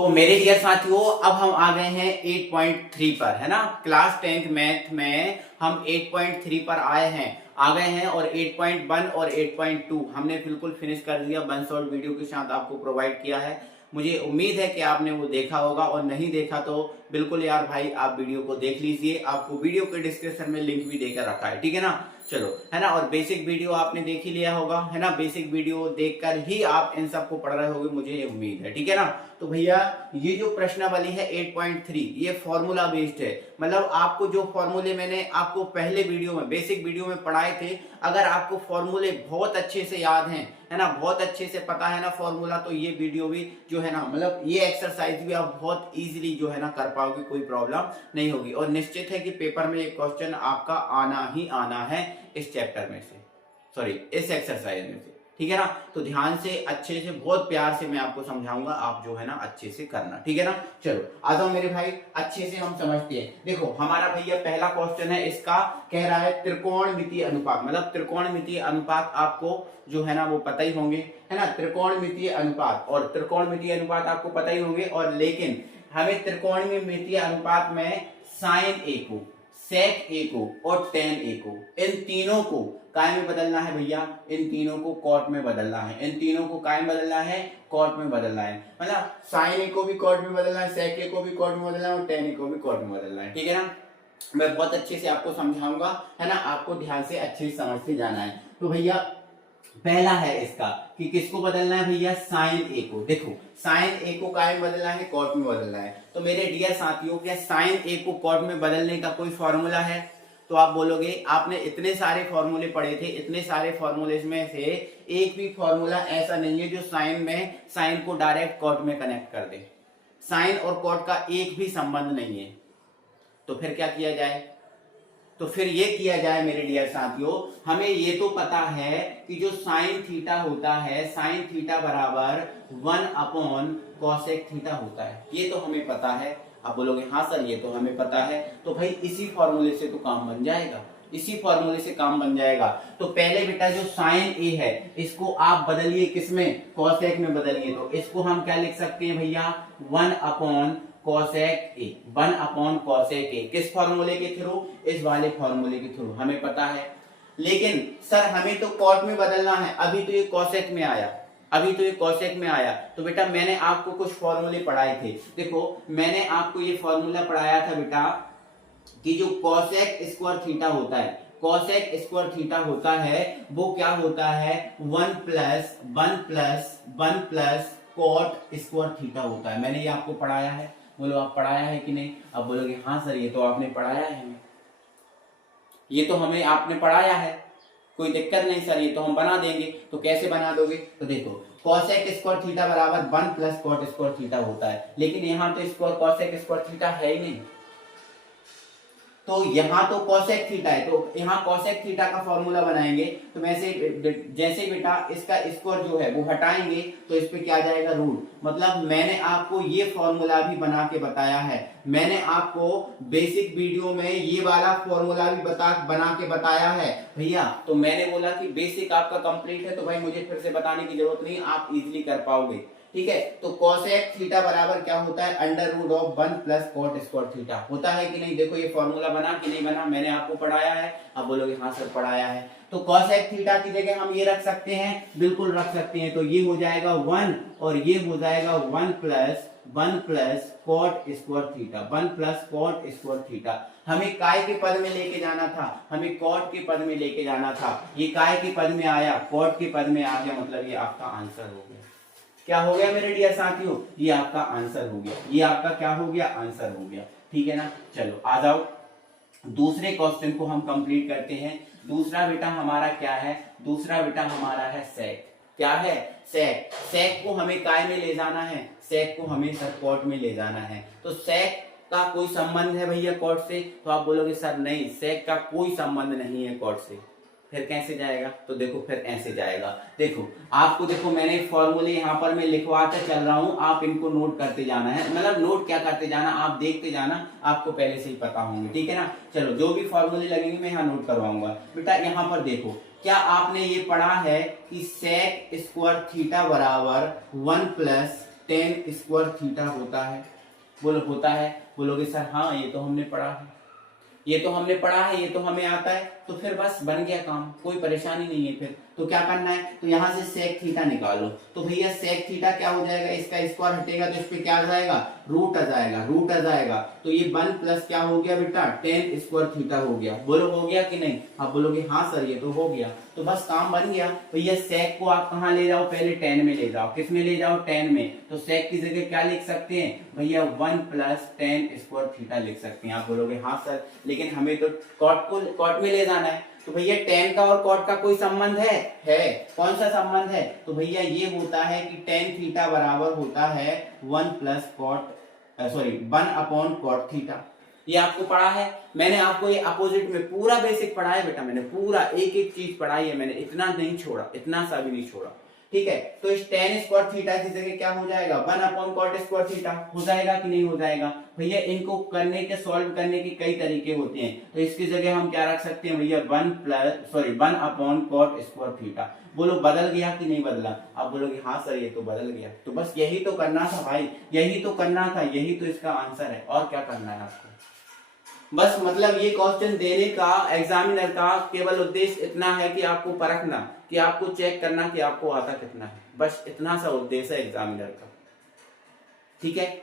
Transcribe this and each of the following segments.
तो मेरे डियर साथियों, अब हम आ गए हैं 8.3 पर, है ना। क्लास 10th मैथ में हम 8.3 पर आ गए हैं और 8.1 और 8.2 हमने बिल्कुल फिनिश कर दिया। वन शॉट वीडियो के साथ आपको प्रोवाइड किया है। मुझे उम्मीद है कि आपने वो देखा होगा, और नहीं देखा तो बिल्कुल यार भाई आप वीडियो को देख लीजिए। आपको वीडियो के डिस्क्रिप्शन में लिंक भी देकर रखा है, ठीक है ना। चलो, है ना। और बेसिक वीडियो आपने देख ही लिया होगा, है ना। बेसिक वीडियो देखकर ही आप इन सबको पढ़ रहे होगे, मुझे ये उम्मीद है, ठीक है ना। तो भैया ये जो प्रश्नावली है 8.3 ये फॉर्मूला बेस्ड है। मतलब आपको जो फॉर्मूले मैंने आपको पहले वीडियो में बेसिक वीडियो में पढ़ाए थे, अगर आपको फॉर्मूले बहुत अच्छे से याद हैं, है ना, बहुत अच्छे से पता है ना फॉर्मूला, तो ये वीडियो भी जो है ना, मतलब ये एक्सरसाइज भी आप बहुत इजीली जो है ना कर पाओगे, कोई प्रॉब्लम नहीं होगी। और निश्चित है कि पेपर में ये क्वेश्चन आपका आना ही आना है इस चैप्टर में से, सॉरी इस एक्सरसाइज में से, ठीक है ना। तो ध्यान से अच्छे से बहुत प्यार से मैं आपको समझाऊंगा, आप जो है ना अच्छे से करना, ठीक है ना। चलो आ जाओ मेरे भाई, अच्छे से हम समझते हैं। देखो हमारा भैया पहला क्वेश्चन है, इसका कह रहा है त्रिकोणमितीय अनुपात। मतलब त्रिकोणमितीय अनुपात आपको जो है ना वो पता ही होंगे, है ना। त्रिकोणमितीय अनुपात, और त्रिकोणमितीय अनुपात आपको पता ही होंगे। और लेकिन हमें त्रिकोणमितीय अनुपात में साइन ए को, सेक ए को और टेन ए को, इन तीनों को काय में बदलना है भैया। इन तीनों को कॉट में बदलना है। इन तीनों को काय में बदलना है, कॉट में बदलना है। मतलब साइन ए को भी कॉट में बदलना है, सेक ए को भी कॉट में बदलना है और टेन ए को भी कॉट में बदलना है, ठीक है ना। मैं बहुत अच्छे से आपको समझाऊंगा, है ना। आपको ध्यान से अच्छे से समझते जाना है। तो भैया पहला है इसका कि किसको बदलना है भैया, साइन ए को। देखो साइन ए को काय में बदलना है, कॉट में बदलना है। तो मेरे डियर साथियों, क्या साइन ए को कॉट में बदलने का कोई फॉर्मूला है? तो आप बोलोगे आपने इतने सारे फॉर्मूले पढ़े थे, इतने सारे फॉर्मूले में से एक भी फॉर्मूला ऐसा नहीं है जो साइन को डायरेक्ट कॉट में कनेक्ट कर दे। साइन और कॉट का एक भी संबंध नहीं है। तो फिर क्या किया जाए? तो फिर ये किया जाए मेरे डियर साथियों, हमें ये तो पता है कि जो साइन थीटा होता है, साइन थीटा बराबर 1 अपॉन कॉसेक थीटा होता है, ये तो हमें पता है। आप बोलोगे हाँ सर ये तो हमें पता है, तो भाई इसी फॉर्मूले से तो काम बन जाएगा, इसी फॉर्मूले से काम बन जाएगा। तो पहले बेटा जो साइन ए है इसको आप बदलिए किसमें, कॉसेक में बदलिए। तो इसको हम क्या लिख सकते हैं भैया, 1 अपॉन कॉसेक ए, 1 अपॉन कॉसेक ए। किस फॉर्मूले के थ्रू, इस वाले फॉर्मूले के थ्रू, हमें पता है। लेकिन सर हमें तो कॉट में बदलना है, अभी तो ये कॉसेक में आया, अभी तो ये कॉसेक में आया। तो बेटा मैंने आपको कुछ फॉर्मूले पढ़ाए थे। देखो मैंने आपको ये फॉर्मूला पढ़ाया था बेटा कि जो कॉसेक स्क्वायर थीटा होता है, कॉसेक स्क्वायर थीटा होता है वो क्या होता है, 1 प्लस कॉट स्क्वायर थीटा होता है। मैंने ये आपको पढ़ाया है, बोलो आप पढ़ाया है कि नहीं। अब बोलोगे हाँ सर ये तो आपने पढ़ाया है, ये तो हमें आपने पढ़ाया है, कोई दिक्कत नहीं सर, ये तो हम बना देंगे। तो कैसे बना दोगे? तो देखो कॉसेक स्क्वायर थीटा बराबर 1 प्लस कॉट स्क्वायर थीटा होता है, लेकिन यहाँ तो स्क्वायर कॉसेक स्क्वायर थीटा है ही नहीं। तो यहाँ तो कॉसेक थीटा है, तो यहाँ कॉसेक थीटा का फॉर्मूला बनाएंगे। तो जैसे बेटा इसका स्क्वायर जो है वो हटाएंगे तो इस पे क्या जाएगा, रूट। मतलब मैंने आपको ये फॉर्मूला भी बना के बताया है, मैंने आपको बेसिक वीडियो में ये वाला फॉर्मूला भी बना के बताया है भैया। तो मैंने बोला कि बेसिक आपका कंप्लीट है, तो भाई मुझे फिर से बताने की जरूरत नहीं, आप इजिली कर पाओगे, ठीक है। तो कॉसेक थीटा बराबर क्या होता है, under root of 1 plus cot square theta होता है कि नहीं। देखो ये फॉर्मूला बना कि नहीं बना, मैंने आपको पढ़ाया है। अब बोलोगे हाँ सर पढ़ाया है। तो कॉसेक थीटा की जगह हम ये रख सकते हैं, बिल्कुल रख सकते हैं। तो ये हो जाएगा 1 और ये हो जाएगा 1 plus cot square theta, 1 plus cot square theta. हमें काय के पद में लेके जाना था, हमें कॉट के पद में लेके जाना था। ये काय के पद में आया, कॉट के पद में आ गया, मतलब ये आपका आंसर हो गया। क्या हो गया मेरे डियर साथियों, ये आपका आंसर हो गया, ये आपका क्या हो गया, आंसर हो गया, ठीक है ना। चलो आ जाओ दूसरे क्वेश्चन को हम कंप्लीट करते हैं। दूसरा बेटा हमारा क्या है, दूसरा बेटा हमारा है सेक। क्या है, सेक। सेक को हमें काय में ले जाना है, सेक को हमें सर कॉट में ले जाना है। तो सेक का कोई संबंध है भैया कॉट से? तो आप बोलोगे सर नहीं, सेक का कोई संबंध नहीं है कॉट से। फिर कैसे जाएगा? तो देखो फिर ऐसे जाएगा। देखो आपको, देखो मैंने फॉर्मूले यहाँ पर मैं लिखवाते चल रहा हूँ, आप इनको नोट करते जाना है। मतलब नोट क्या करते जाना, आप देखते जाना, आपको पहले से ही पता होंगे, ठीक है ना। चलो जो भी फॉर्मूले लगेंगे मैं यहाँ नोट करवाऊंगा। बेटा यहाँ पर देखो, क्या आपने ये पढ़ा है कि सेक स्क्वायर थीटा बराबर 1 प्लस टेन स्क्वायर थीटा होता है। बोलो होता है? बोलोगे सर हाँ ये तो हमने पढ़ा है, ये तो हमने पढ़ा है, ये तो हमें आता है। तो फिर बस बन गया काम, कोई परेशानी नहीं है। फिर तो क्या करना है, तो यहाँ से सेक थीटा निकालो। तो भैया सेक थीटा क्या हो जाएगा, इसका स्क्वायर हटेगा तो इस पे क्या आ जाएगा, रूट आ जाएगा, रूट आ जाएगा। तो ये 1 प्लस क्या हो गया बेटा, टेन स्क्वायर थीटा हो गया। बोलो हो गया कि नहीं? आप बोलोगे हाँ सर ये तो हो गया। तो बस काम बन गया। भैया सेक को आप कहाँ ले जाओ, पहले टेन में ले जाओ। किस में ले जाओ, टेन में। तो सेक की जगह क्या लिख सकते हैं भैया, 1 प्लस टेन स्क्वायर थीटा लिख सकते हैं। आप बोलोगे हाँ सर, लेकिन हमें तो कॉट में ले जाना है। तो भैया टेन का और कॉट का कोई संबंध है? कौन सा संबंध है? तो भैया ये होता है कि टेन थीटा बराबर होता है 1 plus cot, sorry 1 upon cot theta. ये आपको पढ़ा है, मैंने आपको ये अपोजिट में पूरा बेसिक पढ़ा है बेटा, मैंने पूरा एक एक चीज पढ़ाई है, मैंने इतना नहीं छोड़ा, इतना सा भी नहीं छोड़ा। ठीक है, तो इस टेन स्क्वायर थीटा की जगह क्या हो जाएगा, 1 अपॉन कॉट स्क्वायर थीटा हो जाएगा कि नहीं हो जाएगा? भैया इनको करने के, सॉल्व करने के कई तरीके होते हैं। तो इसकी जगह हम क्या रख सकते हैं भैया, 1 अपॉन कॉट स्क्वायर थीटा। बोलो बदल गया कि नहीं बदला? आप बोलोगे हाँ सर ये तो बदल गया। तो बस यही तो करना था भाई, यही तो करना था, यही तो इसका आंसर है। और क्या करना है आपको? बस मतलब ये क्वेश्चन देने का एग्जामिनर का केवल उद्देश्य इतना है कि आपको परखना, कि आपको चेक करना कि आपको आता कितना है। बस इतना सा उद्देश्य है एग्जामिनर का। ठीक है,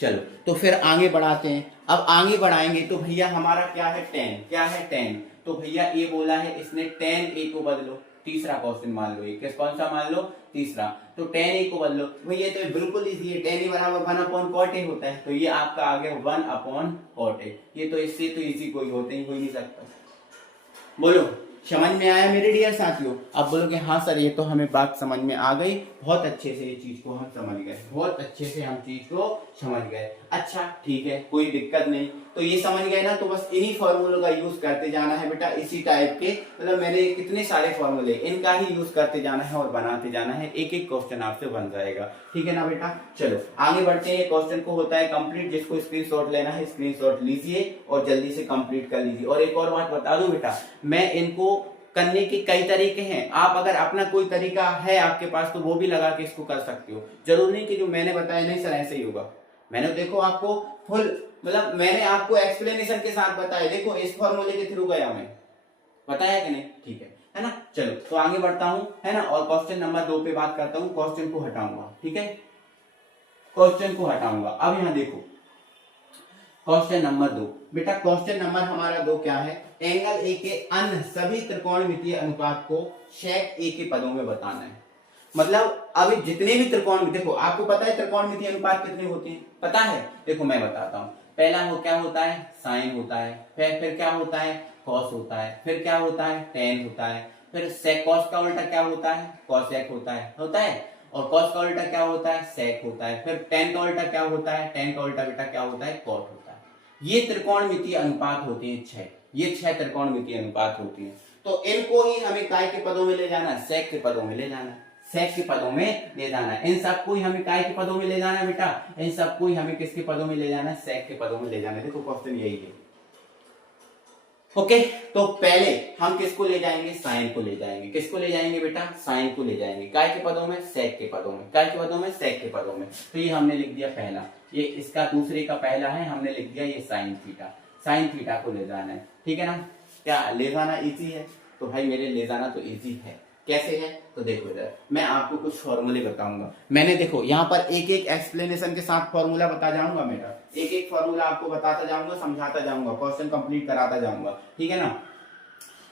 चलो तो फिर आगे बढ़ाते हैं। अब आगे बढ़ाएंगे तो भैया हमारा क्या है, टेन। क्या है, टेन। तो भैया ये बोला है इसने टेन ए को बदलो। तीसरा क्वेश्चन मान लो, ये कौन सा मान लो, तीसरा। तो टेन ए को बदलो भैया, तो बिल्कुल इजी है, टेन ए बराबर 1 अपॉन कॉट ए होता है। तो ये आपका आ गया 1 अपॉन कॉट ए। ये तो इससे तो इजी कोई होते ही, हो नहीं सकता। बोलो समझ में आया मेरे डियर साथियों? अब बोलोगे हाँ सर ये तो हमें बात समझ में आ गई, बहुत अच्छे से ये चीज को हम समझ गए, बहुत अच्छे से हम चीज को समझ गए। अच्छा ठीक है, कोई दिक्कत नहीं। तो ये समझ गए ना, तो बस इन्हीं फॉर्मूलों का यूज करते जाना है बेटा, इसी टाइप के, मतलब मैंने कितने सारे फॉर्मूले, इनका ही यूज करते जाना है और बनाते जाना है। एक एक क्वेश्चन आपसे बन जाएगा। ठीक है ना बेटा? चलो आगे बढ़ते हैं। क्वेश्चन को होता है कंप्लीट, जिसको स्क्रीनशॉट लेना है स्क्रीनशॉट लीजिए और जल्दी से कंप्लीट कर लीजिए। और एक और बात बता दूं बेटा, मैं इनको करने के कई तरीके हैं। आप अगर अपना कोई तरीका है आपके पास तो वो भी लगा के इसको कर सकते हो। जरूरी नहीं कि जो मैंने बताया नहीं सर ऐसे ही होगा। मैंने देखो आपको फुल, मतलब मैंने आपको एक्सप्लेनेशन के साथ बताया। देखो इस फॉर्मूले के थ्रू गया मैं, बताया कि नहीं? ठीक है ना? चलो तो आगे बढ़ता हूं, है ना? और क्वेश्चन नंबर 2 पे बात करता हूं। क्वेश्चन को हटाऊंगा, ठीक है, क्वेश्चन को हटाऊंगा। अब यहां देखो क्वेश्चन नंबर 2 बेटा, क्वेश्चन नंबर हमारा 2 क्या है, एंगल ए के अन्य सभी त्रिकोणमितीय अनुपात को सेक ए के पदों में बताना है। मतलब अभी जितने भी त्रिकोण, देखो आपको पता है त्रिकोणमितीय अनुपात कितने होते हैं, पता है? देखो मैं बताता हूँ। पहला क्या होता है, साइन होता है। फिर क्या होता है, कॉस होता है। फिर क्या होता है, टेन होता है। फिर सेक, कॉस का उल्टा क्या होता है, कॉसेक होता है। और कॉस का उल्टा क्या होता है, सेक होता है। फिर टेन का उल्टा क्या होता है, टेन का उल्टा बेटा क्या होता है, कॉट होता है। ये त्रिकोणमितीय अनुपात होते हैं 6। ये 6 त्रिकोणमितीय अनुपात होती हैं। तो इनको ही हमें काय के पदों में ले जाना है, सेक के पदों में ले जाना है, सेक के पदों में ले जाना है। इन सबको ही हमें काय के पदों में ले जाना है बेटा, इन सबको ही हमें किसके पदों में ले जाना है, सेक के पदों में ले जाना है। देखो क्वेश्चन यही है। ओके, तो पहले हम किसको ले जाएंगे, साइन को ले जाएंगे। किसको ले जाएंगे बेटा, साइन को ले जाएंगे। काय के पदों में, सेक के पदों में। काय के पदों में, सेक के पदों में। तो ये हमने लिख दिया पहला, ये इसका दूसरे का पहला है, हमने लिख दिया ये साइन थीटा। साइन थीटा को ले जाना है, ठीक है ना? क्या ले जाना इजी है? तो भाई मेरे ले जाना तो इजी है। कैसे है तो देखो इधर, मैं आपको कुछ फॉर्मूले बताऊंगा। मैंने देखो यहाँ पर एक एक एक्सप्लेनेशन के साथ फॉर्मूला बता जाऊंगा बेटा, एक एक फॉर्मूला आपको बताता जाऊंगा, समझाता जाऊंगा, क्वेश्चन कंप्लीट कराता जाऊंगा। ठीक है ना?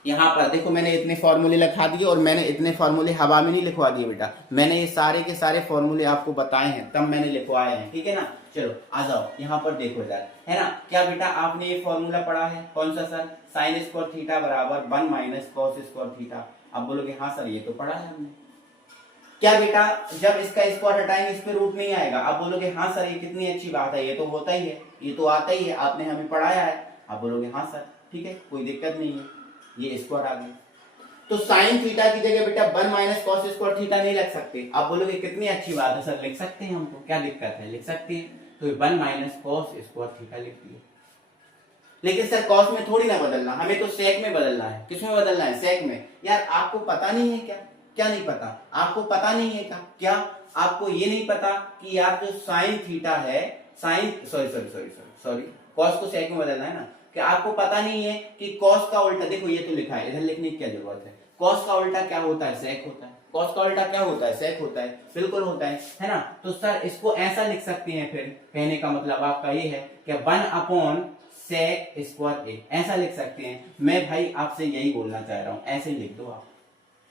यहाँ पर देखो मैंने इतने फॉर्मूले लिखा दिए, और मैंने इतने फॉर्मूले हवा में नहीं लिखवा दिए बेटा, मैंने ये सारे के सारे फॉर्मूले आपको बताए हैं, तब मैंने लिखवाए हैं। ठीक है ना? चलो आ जाओ यहाँ पर देखो यार, है ना? क्या बेटा आपने ये फॉर्मूला पढ़ा है? कौन सा सर? साइन स्क्वायर थीटा बराबर 1 माइनस कॉस स्क्वायर थीटा। अब बोलोगे हाँ सर ये तो पढ़ा है हमने। क्या बेटा जब इसका स्क्वायर हटाएंगे इस पे रूट नहीं आएगा? आप बोलोगे हाँ सर ये कितनी अच्छी बात है, ये तो होता ही है, ये तो आता ही है, आपने हमें पढ़ाया है। आप बोलोगे हाँ सर ठीक है, कोई दिक्कत नहीं है, ये स्क्वायर आ गया। तो साइन थीटा की जगह बेटा 1 माइनस कॉस स्क्वायर थीटा नहीं लिख सकते? आप बोलोगे कितनी अच्छी बात है सर, लिख सकते हैं, हमको क्या दिक्कत है, लिख सकते हैं। तो 1 माइनस कॉस स्क्वायर थीटा लिख दिया। लेकिन सर कॉस में थोड़ी ना बदलना, हमें तो सेक में बदलना है। किसमें बदलना है? सेक में। यार आपको पता नहीं है क्या? क्या नहीं पता? आपको पता नहीं है क्या? आपको ये नहीं पता कि यार जो साइन थीटा है, साइन सॉरी कॉस को सेक में बदलना है ना, कि आपको पता नहीं है कि कॉस का उल्टा, देखो ये तो लिखा है, इधर लिखने की क्या जरूरत है, कॉस का उल्टा क्या होता है, सेक होता है, कॉस का उल्टा क्या होता है, सेक होता है, बिल्कुल होता है ना। तो सर इसको ऐसा लिख सकते हैं, फिर कहने का मतलब आपका ये है कि 1 सेक स्क्वायर ए, ऐसा लिख सकते हैं। मैं भाई आपसे यही बोलना चाह रहा हूं, ऐसे ही लिख दो आप,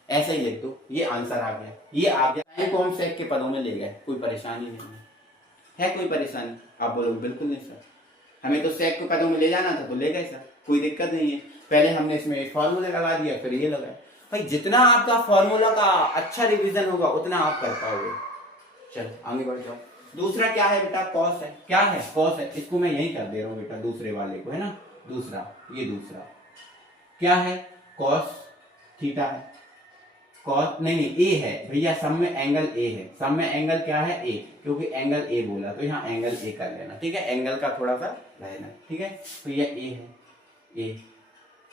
ऐसे ही लिख दो, ये आंसर आ गया, ये आ गया। साइन को हम सेक के पदों में ले गए, कोई परेशानी नहीं है कोई परेशानी? आप बोलोगे बिल्कुल नहीं सर, हमें तो सेक को पदों में ले जाना था तो ले गए सर, कोई दिक्कत नहीं है। पहले हमने इसमें फॉर्मूले लगा दिया, फिर ये लगाया। भाई जितना आपका फॉर्मूला का अच्छा रिवीजन होगा उतना आप कर पाओगे। चलो आगे बढ़ जाओ। दूसरा क्या है बेटा, कॉस है। क्या है, कॉस है। इसको मैं यही कर दे रहा हूँ बेटा, दूसरे वाले को, है ना, दूसरा, ये दूसरा क्या है, कॉस थीटा है, कॉस नहीं ए है भैया, सब में एंगल ए है, सब में एंगल क्या है, ए, क्योंकि एंगल ए बोला तो यहाँ एंगल ए कर लेना, ठीक है, एंगल का थोड़ा सा रहना, ठीक है। तो ये ए है, ए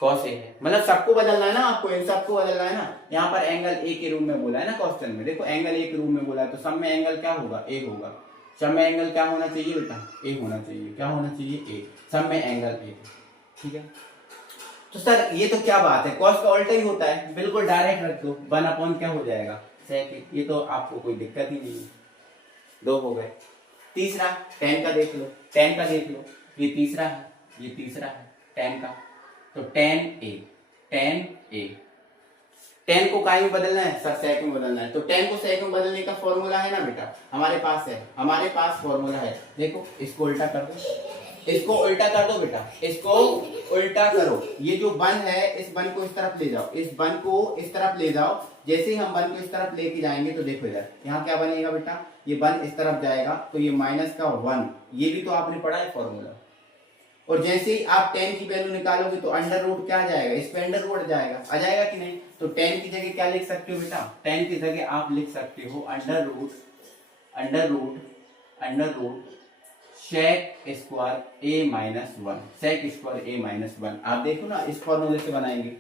कॉस ए है, मतलब सबको बदलना है ना आपको, इन सबको बदलना है ना। यहाँ पर एंगल ए के रूम में बोला है ना क्वेश्चन में, देखो एंगल ए के रूम में बोला है, तो सब में एंगल क्या होगा, ए होगा। सब में एंगल क्या होना चाहिए बेटा, ए होना चाहिए, क्या होना चाहिए, ए, सब में एंगल ए, ठीक है। तो सर ये तो क्या बात है, कॉस का उल्टा ही होता है, बिल्कुल डायरेक्ट रख दो, 1 क्या हो जाएगा, सेक, ये तो आपको कोई दिक्कत ही नहीं है। 2 हो गए। तीसरा tan का देख लो, tan का देख लो, ये तीसरा है, ये तीसरा है tan का, तो tan a, tan को काय में बदलना है सर, सेक में बदलना है, तो tan को सेक में बदलने का फॉर्मूला है ना बेटा, हमारे पास है, हमारे पास फॉर्मूला है। देखो इसको उल्टा कर दो, इसको उल्टा कर दो बेटा, इसको उल्टा करो, ये जो 1 है इस 1 को इस तरफ ले जाओ, इस 1 को इस तरफ ले जाओ। जैसे ही हम 1 को इस तरफ लेके जाएंगे तो देखो इधर यहाँ क्या बनेगा बेटा, ये 1 इस तरफ जाएगा तो ये माइनस का 1, ये भी तो आपने पढ़ा है फॉर्मूला। और जैसे ही आप tan की वैल्यू निकालोगे तो अंडर रूट क्या आ जाएगा, इस पे अंडर रूट जाएगा, आ जाएगा कि नहीं। तो tan की जगह क्या लिख सकते हो बेटा, tan की जगह आप लिख सकते हो under root sec square a minus 1, sec square a minus 1। आप देखो ना इस फॉर्मूले से बनाएंगे,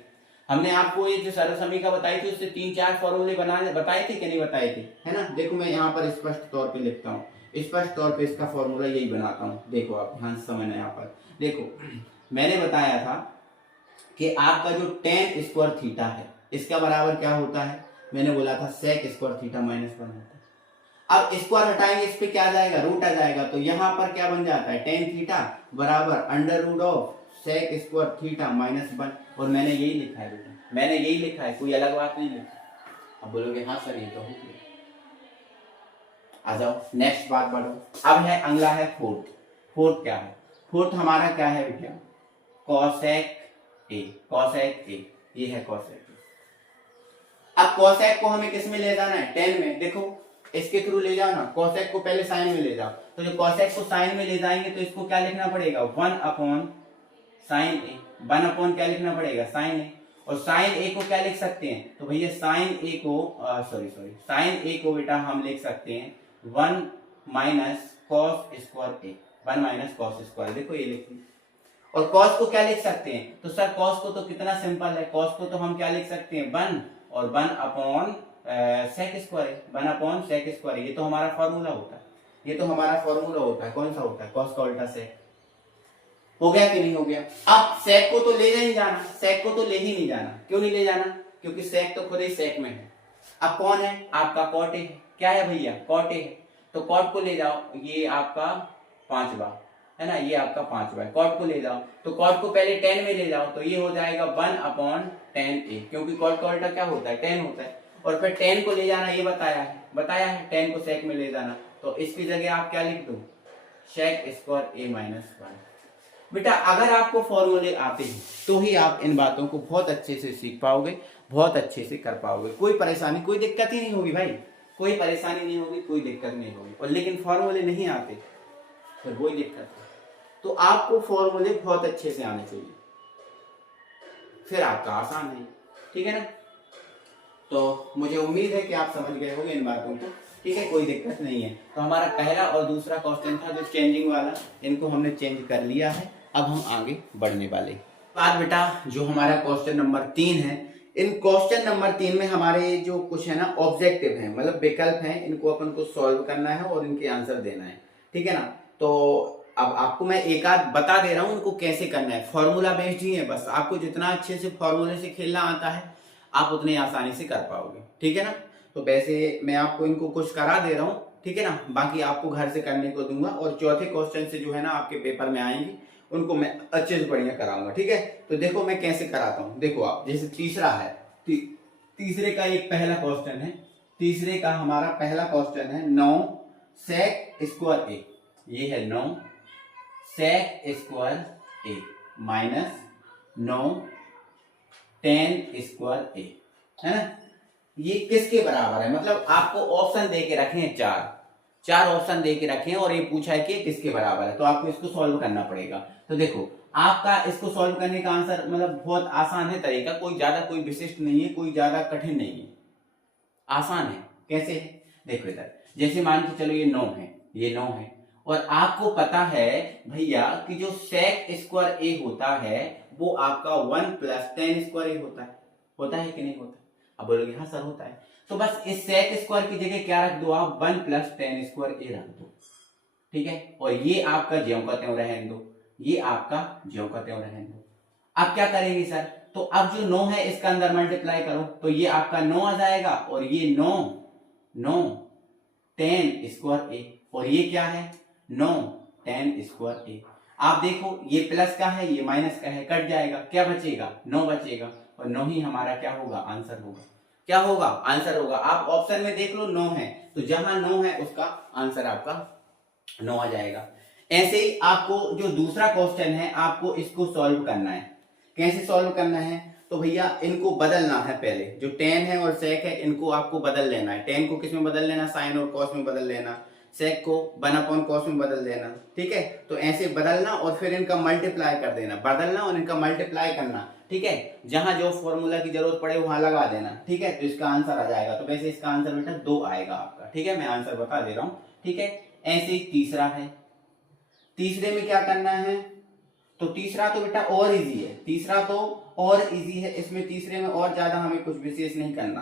हमने आपको ये जो सरलसमीका बताई थी उससे 3-4 फॉर्मूले बताए थे कि नहीं बताए थे, है ना। देखो मैं यहाँ पर स्पष्ट तौर पे लिखता हूँ, स्पष्ट तौर पे इसका फॉर्मूला यही बनाता हूँ। देखो आप ध्यान से समझना, यहाँ पर देखो मैंने बताया था कि आपका जो tan स्क्वायर थीटा है इसका बराबर क्या होता है, मैंने बोला था सेक स्क्वायर थीटा माइनस 1 होता है। अब स्क्वायर हटाएंगे, इस पे क्या आ जाएगा, रूट आ जाएगा, तो यहाँ पर क्या बन जाता है, tan थीटा बराबर under root of sec square theta minus 1। और मैंने यही लिखा है बेटा, मैंने यही लिखा है, कोई अलग बात नहीं लिखी। अब बोलोगे हाँ सर ये तो हो गया, आ जाओ नेक्स्ट बात बढ़ो। अब है अगला है फोर्थ। फोर्थ क्या है, फोर्थ हमारा क्या है बेटा, कोसेक ए, ये है कोसेक ए। अब कोसेक को हमें किस में ले जाना है, tan में, देखो इसके थ्रू ले जाओ ना, कोसेक को पहले साइन में ले जाओ, तो जो कोसेक को साइन में ले जाएंगे तो इसको क्या लिखना पड़ेगा, 1 साइन ए, 1 क्या लिखना पड़ेगा, साइन ए। और साइन ए को क्या लिख सकते हैं, तो भैया साइन ए को साइन ए को बेटा हम लिख सकते हैं 1 माइनस कॉस स्क्वायर ए, 1 माइनस कॉस स्क्वायर, देखो ये लिखिए। और कॉस को क्या लिख सकते हैं, तो सर कॉस को तो कितना सिंपल है, कॉस को तो हम क्या लिख सकते हैं 1 और 1 सेक स्क्वायर, 1 सेक स्क्वायर, ये तो हमारा फॉर्मूला होता है, ये तो हमारा फॉर्मूला होता है। कौन सा होता है, कॉस का उल्टा सेक। हो गया कि नहीं हो गया। अब सेक को तो ले नहीं जाना, सेक को तो ले ही नहीं जाना, क्यों नहीं ले जाना, क्योंकि सेक तो खुद ही सेक में है। अब कौन है, आपका कॉट ए, क्या है भैया, कॉट ए, तो कॉट को ले जाओ, ये आपका 5वां है ना, ये आपका 5वां है, कॉट को ले जाओ, तो कॉट को पहले tan में ले जाओ, तो ये हो जाएगा 1 tan a, क्योंकि कॉट का उल्टा क्या होता है, tan होता है। और फिर tan को ले जाना, ये बताया है tan को सेक में ले जाना, तो इसकी जगह आप क्या लिख दो, सेक स्क्वायर a माइनस 1। बेटा अगर आपको फॉर्मूले आते हैं तो ही आप इन बातों को बहुत अच्छे से सीख पाओगे, बहुत अच्छे से कर पाओगे, कोई परेशानी कोई दिक्कत ही नहीं होगी भाई, कोई परेशानी नहीं होगी, कोई दिक्कत नहीं होगी। और लेकिन फॉर्मूले नहीं आते फिर वही दिक्कत है। तो आपको फॉर्मूले बहुत अच्छे से आने चाहिए, फिर आपका आसान है, ठीक है ना। तो मुझे उम्मीद है कि आप समझ गए होंगे इन बातों को, ठीक है, कोई दिक्कत नहीं है। तो हमारा पहला और दूसरा क्वेश्चन था जो चेंजिंग वाला, इनको हमने चेंज कर लिया है। अब हम आगे बढ़ने वाले। बाद बेटा जो हमारा क्वेश्चन नंबर 3 है, इन क्वेश्चन नंबर 3 में हमारे जो कुछ है ना ऑब्जेक्टिव है, मतलब विकल्प हैं, इनको अपन को सॉल्व करना है और इनके आंसर देना है, ठीक है ना। तो अब आपको मैं एक आध बता दे रहा हूं उनको कैसे करना है। फॉर्मूला बेस्ड ही है, बस आपको जितना अच्छे से फॉर्मूले से खेलना आता है आप उतनी आसानी से कर पाओगे, ठीक है ना। तो वैसे मैं आपको इनको कुछ करा दे रहा हूँ, ठीक है ना, बाकी आपको घर से करने को दूंगा और चौथे क्वेश्चन से जो है ना आपके पेपर में आएंगे उनको मैं अच्छे से बढ़िया कराऊंगा, ठीक है। तो देखो मैं कैसे कराता हूँ। देखो आप, जैसे तीसरा है, तीसरे का एक पहला क्वेश्चन है, तीसरे का हमारा पहला क्वेश्चन है 9 sec स्क्वायर ए, ये है 9 sec स्क्वायर ए माइनस 9 tan स्क्वायर ए, है ना। ये किसके बराबर है, मतलब आपको ऑप्शन दे के रखे हैं, चार ऑप्शन दे के रखे हैं और ये पूछा है कि किसके बराबर है, तो आपको इसको सॉल्व करना पड़ेगा। तो देखो आपका इसको सॉल्व करने का आंसर मतलब बहुत आसान है तरीका, कोई ज्यादा कोई विशिष्ट नहीं है, कोई ज्यादा कठिन नहीं है, आसान है। कैसे है देखो इधर, जैसे मान के चलो ये 9 है, ये 9 है और आपको पता है भैया कि जो sec स्क्वायर ए होता है वो आपका 1 प्लस tan स्क्वायर ए होता है कि नहीं होता। अब बोलोगे हाँ सर होता है, तो बस इस sec स्क्वायर की जगह क्या रख दो आप, 1 प्लस tan स्क्वायर ए रख दो, ठीक है। और ये आपका ज्यों का त्यों रहने दो, ये आपका ज्यों का त्यों रहने दो। अब क्या करेंगे सर, तो अब जो 9 है इसका अंदर मल्टीप्लाई करो तो ये आपका 9 आ जाएगा और ये 9 tan स्क्वायर ए और ये क्या है 9 tan स्क्वायर ए। आप देखो ये प्लस का है ये माइनस का है, कट जाएगा, क्या बचेगा 9 बचेगा और 9 ही हमारा क्या होगा आंसर होगा, क्या होगा आंसर होगा। आप ऑप्शन में देख लो 9 है तो जहां 9 है उसका आंसर आपका 9 आ जाएगा। ऐसे ही आपको जो दूसरा क्वेश्चन है आपको इसको सॉल्व करना है। कैसे सॉल्व करना है, तो भैया इनको बदलना है, पहले जो tan है और sec है इनको आपको बदल लेना है। tan को किस में बदल लेना, sin और cos में बदल लेना, sec को 1/cos में बदल देना, ठीक है। तो ऐसे बदलना और फिर इनका मल्टीप्लाई कर देना, बदलना और इनका मल्टीप्लाई करना, ठीक है। जहां जो फॉर्मूला की जरूरत पड़े वहां लगा देना, ठीक है। तो इसका आंसर आ जाएगा। तो वैसे इसका आंसर बेटा 2 आएगा आपका, ठीक है, मैं आंसर बता दे रहा हूं, ठीक है। ऐसे ही तीसरा है, तीसरे में क्या करना है, तो तीसरा तो बेटा और इजी है, तीसरा तो और इजी है, इसमें तीसरे में और ज्यादा हमें कुछ विशेष नहीं करना।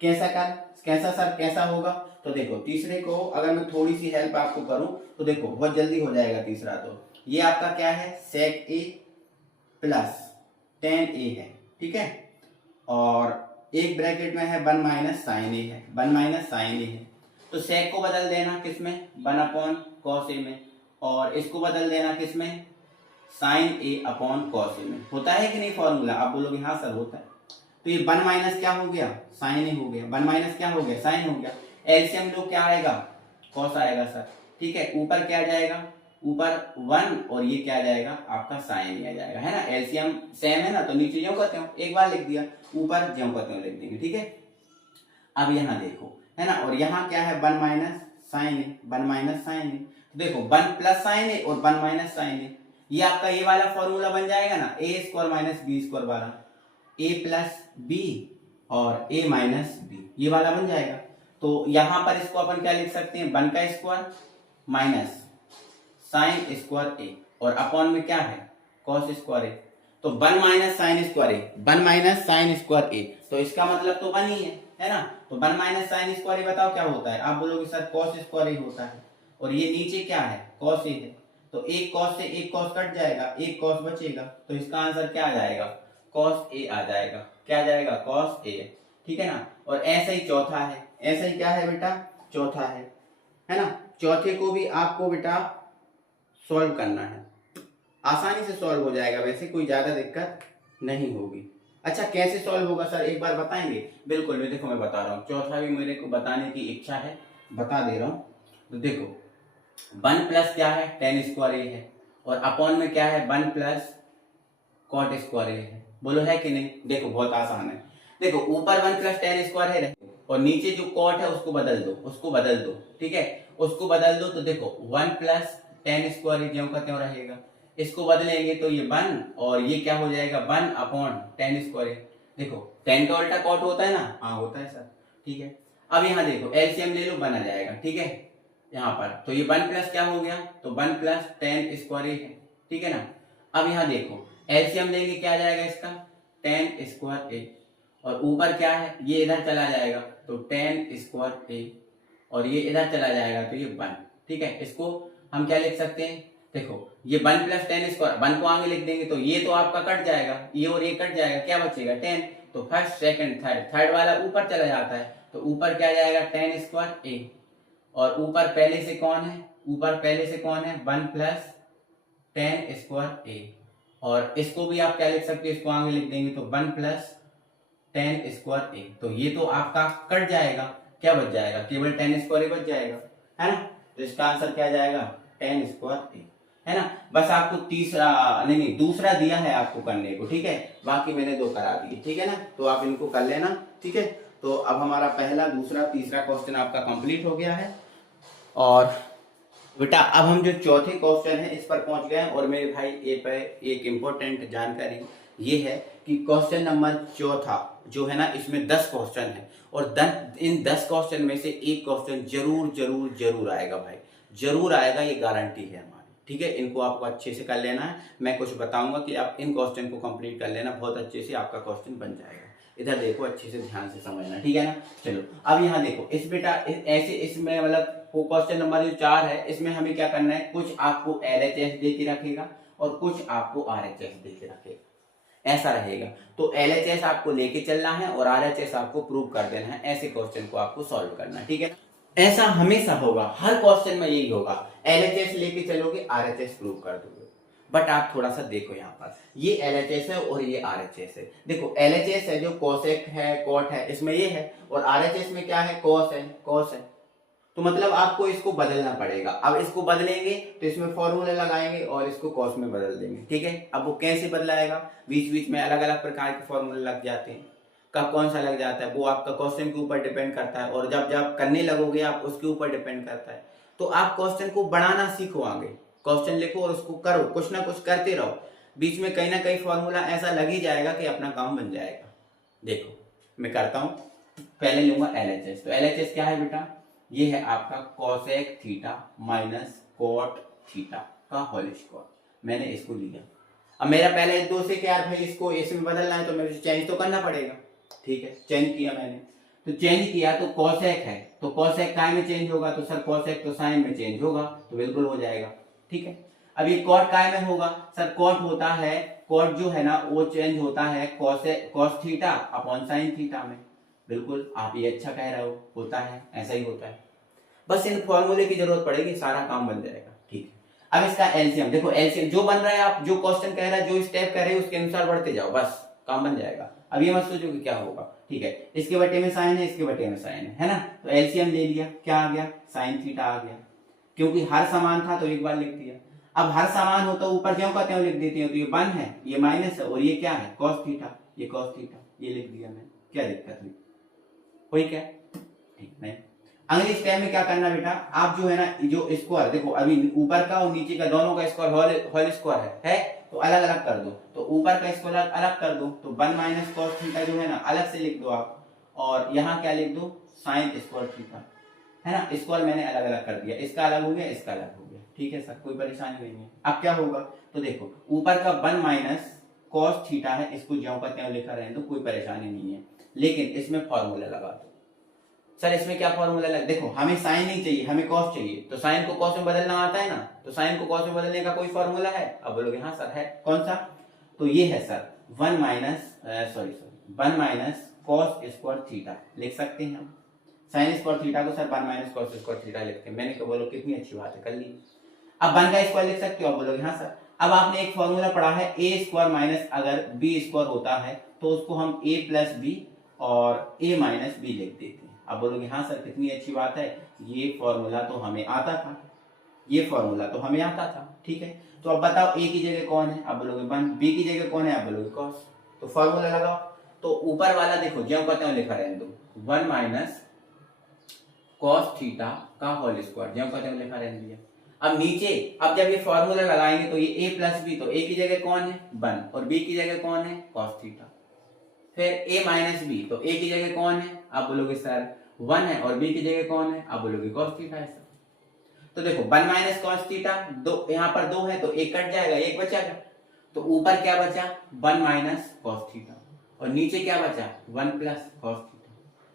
कैसा सर कैसा होगा, तो देखो तीसरे को अगर मैं थोड़ी सी हेल्प आपको करूं तो देखो बहुत जल्दी हो जाएगा तीसरा। तो ये आपका क्या है sec a plus tan a है, ठीक है, और एक ब्रैकेट में है 1 माइनस साइन ए है, 1 माइनस साइन ए है। तो sec को बदल देना किसमें 1/cos a में और इसको बदल देना किसमें sign A upon cos A में। होता है कि नहीं फॉर्मूला, आप बोलोगे हाँ सर होता है। तो ये 1 माइनस क्या हो गया साइन ए हो गया, 1 माइनस क्या हो गया साइन हो गया, एलसीएम लो क्या आएगा कॉस आएगा सर, ठीक है। ऊपर क्या जाएगा ऊपर 1 और ये क्या जाएगा आपका साइन आ जाएगा, है ना। एलसीएम सेम है ना तो नीचे ज्यों करते हो एक बार लिख दिया, ऊपर ज्यों करते हो लिख देंगे, ठीक है। अब यहाँ देखो है ना, और यहाँ क्या है 1 माइनस साइन ए, 1 माइनस साइन ए, देखो 1 प्लस साइन ए और 1 माइनस साइन ए, ये आपका ये वाला फॉर्मूला बन जाएगा ना, ए स्क्वायर माइनस बी स्क्वायर वाला, ए प्लस बी और ए माइनस बी, ये वाला बन जाएगा। तो यहां पर इसको अपन क्या लिख सकते हैं 1 का स्क्वायर माइनस साइन स्क्वायर ए और अपॉन में क्या है कॉस स्क्वायर ए। तो 1 माइनस साइन स्क्वायर ए, 1 माइनस साइन स्क्वायर ए, तो इसका मतलब तो 1 ही है ना। तो 1 माइनस साइन स्क्वायर ए बताओ क्या होता है, आप बोलोगे सर कॉस स्क्वायर ए होता है और ये नीचे क्या है कॉस ए है, तो एक कॉस से एक कॉस कट जाएगा, एक कॉस बचेगा, तो इसका आंसर क्या आ जाएगा कॉस ए आ जाएगा, क्या आ जाएगा कॉस ए, ठीक है ना। और ऐसा ही चौथा है, ऐसा ही क्या है बेटा चौथा है ना। चौथे को भी आपको बेटा सॉल्व करना है, आसानी से सॉल्व हो जाएगा, वैसे कोई ज्यादा दिक्कत नहीं होगी। अच्छा कैसे सॉल्व होगा सर एक बार बताएंगे, बिल्कुल मैं देखो मैं बता रहा हूँ, चौथा भी मेरे को बताने की इच्छा है, बता दे रहा हूँ। तो देखो 1 प्लस क्या है tan स्क्वायर ए है और अपॉन में क्या है 1 प्लस कॉट स्क्वायर ए है, बोलो है कि नहीं। देखो बहुत आसान है, देखो ऊपर 1 प्लस tan स्क्वायर है और नीचे जो कॉट है उसको बदल दो, ठीक है, उसको बदल दो। तो देखो 1 प्लस tan स्क्वायर ए ज्यों का त्यों रहेगा, इसको बदलेंगे तो ये 1 और ये क्या हो जाएगा 1 अपॉन tan स्क्वायर ए। देखो tan का उल्टा कॉट होता है ना, हाँ होता है सर, ठीक है। अब यहाँ देखो एलसीएम ले लो 1 आ जाएगा, ठीक है यहाँ पर। तो ये 1 प्लस क्या हो गया, तो 1 प्लस tan स्क्वायर ए है, ठीक है ना। अब यहाँ देखो एलसीएम लेंगे क्या आ जाएगा इसका टेन स्क्वायर ए, और ऊपर क्या है, ये इधर चला जाएगा तो टेन स्क्वायर ए, और ये इधर चला जाएगा तो ये 1। ठीक है, इसको हम क्या लिख सकते हैं, देखो ये 1 प्लस टेन स्क्वायर, 1 को आगे लिख देंगे तो ये तो आपका कट जाएगा, ये और ये कट जाएगा, क्या बचेगा 10। तो फर्स्ट सेकंड थर्ड, थर्ड वाला ऊपर चला जाता है तो ऊपर क्या जाएगा 10 स्क्वायर ए, और ऊपर पहले से कौन है, ऊपर पहले से कौन है 1 प्लस 10 स्क्वायर ए, और इसको भी आप क्या लिख सकते हो, इसको आगे लिख देंगे तो 1 प्लस 10 स्क्वायर ए, तो ये तो आपका कट जाएगा, क्या बच जाएगा, केवल 10 स्क्वायर ए बच जाएगा, है ना। तो इसका आंसर क्या जाएगा 10 स्क्वायर ए, है ना। बस आपको तीसरा नहीं दूसरा दिया है आपको करने को, ठीक है, बाकी मैंने 2 करा दिए, ठीक है ना, तो आप इनको कर लेना, ठीक है। तो अब हमारा पहला, दूसरा, तीसरा क्वेश्चन आपका कंप्लीट हो गया है, और बेटा अब हम जो चौथे क्वेश्चन है इस पर पहुंच गए हैं। और मेरे भाई ये पे एक इम्पोर्टेंट जानकारी ये है कि क्वेश्चन नंबर चौथा जो है ना, इसमें 10 क्वेश्चन है, और इन 10 क्वेश्चन में से एक क्वेश्चन जरूर जरूर जरूर आएगा भाई, जरूर आएगा, ये गारंटी है हमारी, ठीक है। इनको आपको अच्छे से कर लेना है, मैं कुछ बताऊंगा कि आप इन क्वेश्चन को कंप्लीट कर लेना, बहुत अच्छे से आपका क्वेश्चन बन जाएगा। इधर देखो, अच्छे से ध्यान से समझना, ठीक है ना। चलो अब यहाँ देखो, इस बेटा ऐसे इसमें मतलब क्वेश्चन नंबर जो 4 है, इसमें हमें क्या करना है, कुछ आपको LHS दे के रखेगा और कुछ आपको RHS दे के रखेगा, ऐसा रहेगा। तो LHS आपको लेके चलना है और RHS आपको प्रूव कर देना है, ऐसे क्वेश्चन को आपको सॉल्व करना है, ठीक है ना। ऐसा हमेशा होगा, हर क्वेश्चन में यही होगा, LHS लेके चलोगे, RHS प्रूव कर दोगे। बट आप थोड़ा सा देखो, यहाँ पर ये LHS है और ये RHS है। देखो LHS है जो कोसेक है, कॉट है, इसमें ये है, और RHS में क्या है, कॉस है, कॉस है। तो मतलब आपको इसको बदलना पड़ेगा। अब इसको बदलेंगे तो इसमें फॉर्मूले लगाएंगे और इसको कॉस में बदल देंगे, ठीक है। अब वो कैसे बदलाएगा, बीच बीच में अलग अलग प्रकार के फॉर्मूले लग जाते हैं, कब कौन सा लग जाता है वो आपका क्वेश्चन के ऊपर डिपेंड करता है, और जब जब करने लगोगे आप उसके ऊपर डिपेंड करता है। तो आप क्वेश्चन को बढ़ाना सीखो, आगे क्वेश्चन लिखो और उसको करो, कुछ ना कुछ करते रहो, बीच में कहीं ना कहीं फॉर्मूला ऐसा लग ही जाएगा कि अपना काम बन जाएगा। देखो मैं करता हूं, पहले लूंगा LHS। तो LHS क्या है बेटा, ये है आपका cosec theta minus cot theta का होल स्क्वायर, मैंने इसको लिया। अब मेरा पहले 2 से क्या भाई, इसको इसमें बदलना है तो मेरे चेंज तो करना पड़ेगा, ठीक है। चेंज किया मैंने, तो चेंज किया तो कोसेक है, तो कोसेक काय में चेंज होगा, तो सर कोसेक तो साइन में चेंज होगा, तो बिल्कुल हो जाएगा, ठीक है। अब ये कॉट काय में होगा, सर कॉट होता है, कॉट जो है ना वो चेंज होता है cos theta upon sine theta में, बिल्कुल आप ये अच्छा कह रहे हो, होता है, ऐसा ही होता है। बस इन फॉर्मूले की जरूरत पड़ेगी, सारा काम बन जाएगा, ठीक है। अब इसका एलसीएम देखो, एलसीएम जो बन रहा है, आप जो क्वेश्चन कह रहा है, जो स्टेप कर रहे हो उसके अनुसार बढ़ते जाओ, बस काम बन जाएगा। अब ये मत सोचो कि क्या होगा, ठीक है। इसके बटे में साइन है, इसके बटे में साइन है ना, तो एलसीएम ले लिया, क्या आ गया, साइन थीटा आ गया, क्योंकि हर समान था तो एक बार लिख दिया। अब हर समान हो तो ऊपर ज्यों का त्यों लिख देते हैं, तो ये 1 है, ये माइनस है, और ये क्या है, कॉस थीटा, ये कॉस थीटा, ये लिख दिया मैं, क्या दिक्कत हुई, कोई क्या, ठीक नहीं। अगले स्टेप में क्या करना बेटा, आप जो है ना, जो स्क्वायर देखो, अभी ऊपर का और नीचे का दोनों का स्क्वायर होल स्क्वायर है, तो अलग अलग कर दो, तो ऊपर का स्क्वायर अलग कर दो, तो 1 माइनस कॉस थीटा जो है ना अलग से लिख दो आप, और यहाँ क्या लिख दो, साइन स्क्वायर थीटा, है ना। स्क्वायर मैंने अलग अलग कर दिया, इसका अलग हो गया, इसका अलग हो गया, ठीक है सर, कोई परेशानी नहीं है। अब क्या होगा, तो देखो ऊपर का 1 माइनस कॉस थीटा है, इसको ज्यों का त्यों लिखा रहे हैं तो कोई परेशानी नहीं है, लेकिन इसमें फॉर्मूला लगा दो। सर इसमें क्या फॉर्मूला लगा, देखो हमें साइन नहीं चाहिए, हमें कॉस चाहिए, तो साइन को कॉस में बदलना आता है ना, तो साइन को कॉस में बदलने का कोई फॉर्मूला है, अब बोलोगे हाँ सर है, कौन सा, तो ये है sir 1 minus cos square theta, लिख सकते हैं हम साइन स्क्वायर थीटा को, sir 1 minus cos square theta लिखते हैं, मैंने कहा बोलो कितनी अच्छी बात है, कर ली। अब 1 का स्क्वायर लिख सकते हो, आप बोलोगे हाँ सर। अब आपने एक फॉर्मूला पढ़ा है, ए स्क्वायर माइनस अगर बी स्क्वायर होता है तो उसको हम ए प्लस बी और ए माइनस बी लिख देते हैं। अब बोलोगे हाँ सर कितनी अच्छी बात है, ये फॉर्मूला तो हमें आता था, ये फॉर्मूला तो हमें आता था, ठीक है। तो अब बताओ ए की जगह कौन है, अब बोलोगे 1, बी की जगह कौन है, अब बोलोगे कॉस, तो फॉर्मूला लगाओ। तो ऊपर वाला देखो ज्यों का त्यों लिखा रहने दो, 1 माइनस कॉस थीटा का होल स्क्वायर, ज्यों का त्यों लिखा रहने दिया। अब नीचे, अब जब ये फॉर्मूला लगाएंगे तो ये ए प्लस बी, तो ए की जगह कौन है 1 और बी की जगह कौन है कॉस थीटा, फिर ए माइनस बी, तो ए की जगह कौन है, आप बोलोगे सर 1 है, और बी की जगह कौन है, आप बोलोगे कॉस थीटा है सर। तो देखो 1 माइनस कॉस थीटा, दो यहाँ पर 2 है तो एक कट जाएगा, एक बचेगा, तो ऊपर क्या बचा 1 माइनस कॉस थीटा, और नीचे क्या बचा 1 प्लस कॉस थीटा,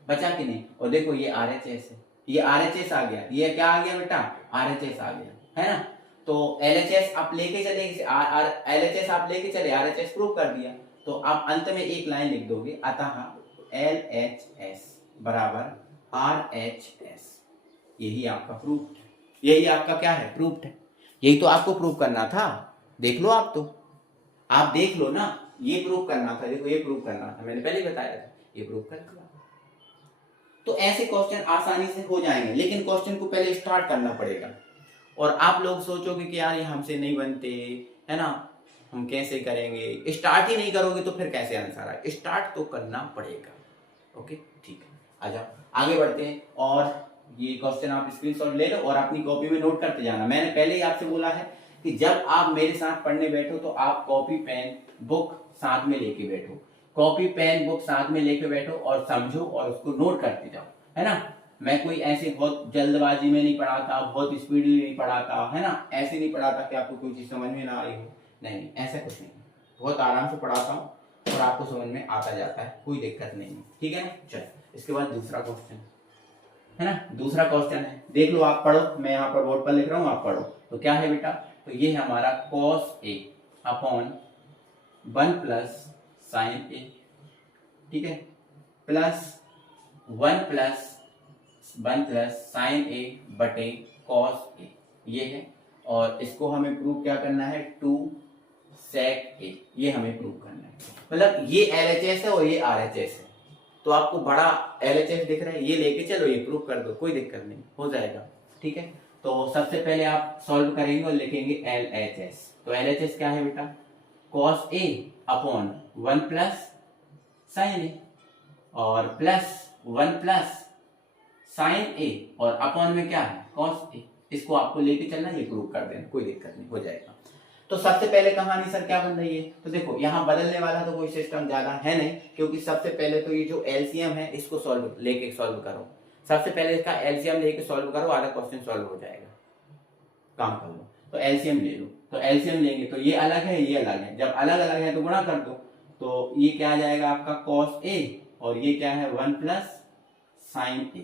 बचा कि नहीं। और देखो ये RHS है, ये RHS आ गया, ये क्या आ गया बेटा RHS आ गया, है ना। तो LHS आप लेके चले, LHS आप लेके चले, RHS प्रूव कर दिया। तो आप अंत में एक लाइन लिख दोगे, अतः LHS बराबर RHS। यही आपका प्रूफ है, यही आपका क्या है प्रूफ है। यही तो आपको प्रूव करना था, देख लो आप, तो आप देख लो ना, ये प्रूव करना था। देखो ये प्रूव करना था, मैंने पहले बताया था, ये प्रूव कर दिया। तो ऐसे क्वेश्चन आसानी से हो जाएंगे, लेकिन क्वेश्चन को पहले स्टार्ट करना पड़ेगा। और आप लोग सोचोगे कि यार ये हमसे नहीं बनते, है ना, हम कैसे करेंगे। स्टार्ट ही नहीं करोगे तो फिर कैसे आंसर आए, स्टार्ट तो करना पड़ेगा। ओके ठीक है, आ जाओ आगे बढ़ते हैं। और ये क्वेश्चन आप स्क्रीनशॉट ले लो और अपनी कॉपी में नोट करते जाना। मैंने पहले ही आपसे बोला है कि जब आप मेरे साथ पढ़ने बैठो तो आप कॉपी पेन बुक साथ में लेके बैठो, कॉपी पेन बुक साथ में लेके बैठो और समझो और उसको नोट करते जाओ, है ना। मैं कोई ऐसे बहुत जल्दबाजी में नहीं पढ़ाता, बहुत स्पीडली नहीं पढ़ाता, है ना, ऐसे नहीं पढ़ाता कि आपको कोई चीज समझ में ना आई हो, नहीं, ऐसा कुछ नहीं। बहुत आराम से पढ़ाता हूँ और आपको समझ में आता जाता है, कोई दिक्कत नहीं है, ठीक है ना। चलो इसके बाद दूसरा क्वेश्चन, है ना, दूसरा क्वेश्चन है, देख लो आप पढ़ो, मैं यहाँ पर बोर्ड पर लिख रहा हूँ, आप पढ़ो। तो क्या है बेटा, तो ये है हमारा cos A upon 1 plus sign A, ठीक है, प्लस 1 प्लस साइन A बटे cos A, ये है। और इसको हमें प्रूव क्या करना है, 2 sec A, ये हमें प्रूव करना है। मतलब ये LHS है और ये RHS है, तो आपको बड़ा LHS दिख रहा है, ये लेके चलो, ये प्रूव कर दो, कोई दिक्कत नहीं, हो जाएगा, ठीक है। तो सबसे पहले आप सॉल्व करेंगे और लिखेंगे LHS। तो LHS क्या है बेटा, cos A upon 1 plus sign A और प्लस 1 प्लस साइन A और अपॉन में क्या है cos A। इसको आपको लेके चलना, ये प्रूव कर देना, कोई दिक्कत नहीं, हो जाएगा। तो सबसे पहले कहानी सर क्या बन रही है, तो देखो यहाँ बदलने वाला तो कोई सिस्टम ज्यादा है नहीं, क्योंकि सबसे पहले तो ये जो एलसीएम है इसको लेके सॉल्व करो। सबसे पहले इसका एलसीएम लेके सॉल्व करो, आधा क्वेश्चन सॉल्व हो जाएगा, काम कर लो। तो एलसीएम ले लो, तो एलसीएम लेंगे तो ये अलग है, ये अलग है, जब अलग अलग है तो गुणा कर दो। तो ये क्या आ जाएगा आपका cos A और ये क्या है 1 प्लस साइन A,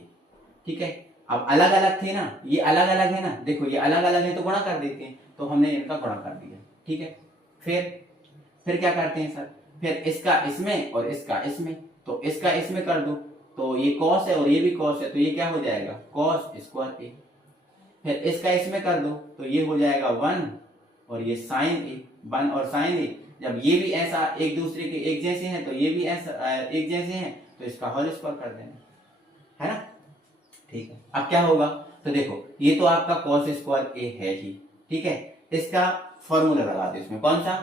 ठीक है। अब अलग अलग थे ना, ये अलग अलग है ना, देखो ये अलग अलग है तो गुणा कर देते हैं, तो हमने इनका गुणा कर दिया, ठीक है। फिर क्या करते हैं सर, फिर इसका इसमें और इसका इसमें, तो इसका इसमें कर दो, तो ये cos है और ये भी cos है, तो ये क्या हो जाएगा cos स्क्वायर A। फिर इसका इसमें कर दो, तो ये हो जाएगा 1 और ये साइन A, 1 और साइन A, जब ये भी ऐसा एक दूसरे के एक जैसे हैं तो ये भी ऐसा एक जैसे हैं, तो इसका होल स्क्वायर कर देना, है ना, ठीक है। अब क्या होगा, तो देखो ये तो आपका cos स्क्वायर A है ही, ठीक है। इसका फॉर्मूला लगा दो इसमें, कौन सा,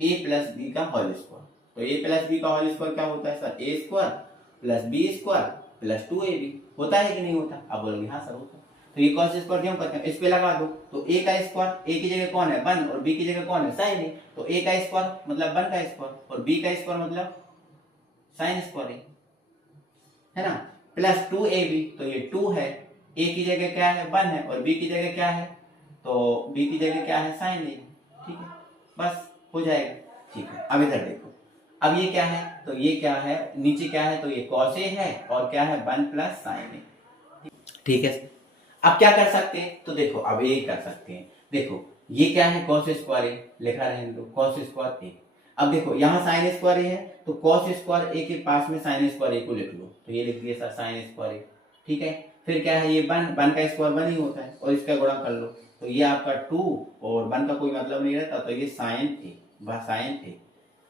a प्लस बी का होल स्क्वायर। तो a प्लस बी का होल स्क्वायर क्या होता है sir, a square plus B square plus 2ab, होता है कि नहीं होता, अब बोलोगे हाँ सर होता है। तो ये cos स्क्वायर क्यों करते हैं, इस पे लगा दो, तो a का स्क्वायर, a की जगह कौन है 1 और b की जगह कौन है साइन A, तो a का स्क्वायर मतलब 1 का स्क्वायर और b का स्क्वायर मतलब साइन स्क्वायर है ना, प्लस 2ab, तो ये 2 है, a की जगह क्या है 1 है और b की जगह क्या है, तो b की जगह क्या है साइन A, ठीक है, बस हो जाएगा, ठीक है। अब इधर देखो, अब ये क्या है, तो ये क्या है नीचे क्या है, तो ये cos A है और क्या है 1 प्लस साइन A, ठीक है। अब क्या कर सकते हैं, तो देखो अब ये कर सकते हैं, देखो ये क्या है cos स्क्वायर A, लिखा रहने दो cos स्क्वायर A। अब देखो यहाँ साइन स्क्वायर A है, तो cos स्क्वायर A के पास में साइन स्क्वायर A को लिख लो, तो ये लिख दिया सर साइन स्क्वायर A, ठीक है। फिर क्या है, ये 1 का स्क्वायर 1 ही होता है और इसका गुणा कर लो, तो ये आपका 2 और 1 का कोई मतलब नहीं रहता, तो ये साइन A, बस साइन A।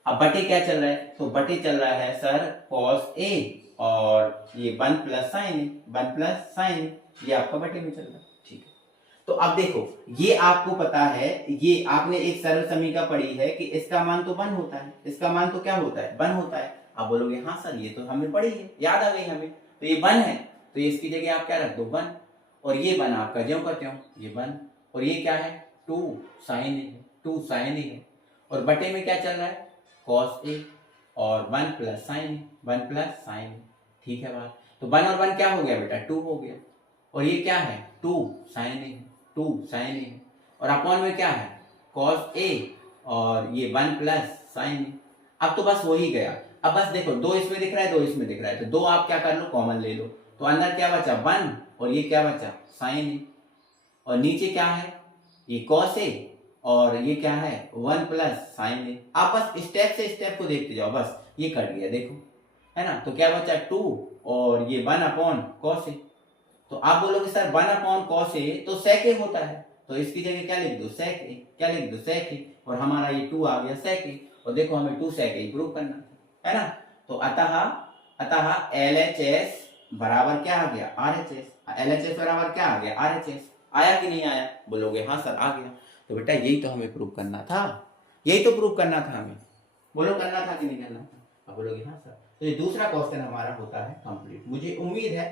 अब बटे क्या चल रहा है, तो बटे चल रहा है सर cos A और ये 1 plus sign A, 1 plus sign A, ये आपका बटे में चल रहा है, ठीक है। तो अब देखो ये आपको पता है, ये आपने एक सरल समीकरण पढ़ी है कि इसका मान तो 1 होता है, इसका मान तो क्या होता है 1 होता है। अब बोलोगे हाँ सर ये तो हमने पढ़ी है, याद आ गई हमें, तो ये 1 है, तो ये इसकी जगह आप क्या रख दो 1 और ये 1 आपका ज्यों का त्यों ये 1 और ये क्या है 2 साइन A, 2 साइन A है और बटे में क्या चल रहा है cos A और 1 plus sign A, 1 plus sign A, ठीक है बात। तो 1 और 1 क्या हो गया बेटा 2 हो गया और ये क्या है 2 साइन A, 2 साइन A और अपॉन में क्या है cos A और ये 1 प्लस साइन A। अब तो बस हो ही गया, अब बस देखो, 2 इसमें दिख रहा है, 2 इसमें दिख रहा है, तो 2 आप क्या कर लो, कॉमन ले लो, तो अंदर क्या बचा 1 और ये क्या बचा साइन है, और नीचे क्या है ये कॉस है और ये क्या है 1 प्लस साइन है। आप बस स्टेप से स्टेप को देखते जाओ, बस ये कट गया देखो, है ना। तो क्या बचा 2 और ये 1 अपॉन कॉस है। तो आप बोलोगे सर 1 अपॉन कॉस है तो सेक ए होता है, तो इसकी जगह क्या लिख दो सेक ए, क्या लिख दो सेक ए, और हमारा ये 2 आ गया सेक ए, और देखो हमें 2 सेक ए प्रूव करना है ना। तो अतः LHS बराबर क्या आ गया RHS, LHS बराबर क्या आ गया RHS। आया कि नहीं आया, बोलोगे हाँ सर आ गया। तो बेटा यही तो हमें प्रूव करना था, यही तो प्रूव करना था हमें, बोलो करना था कि नहीं करना था। अब बोलोगे हाँ सर। तो ये दूसरा क्वेश्चन हमारा होता है कंप्लीट। मुझे उम्मीद है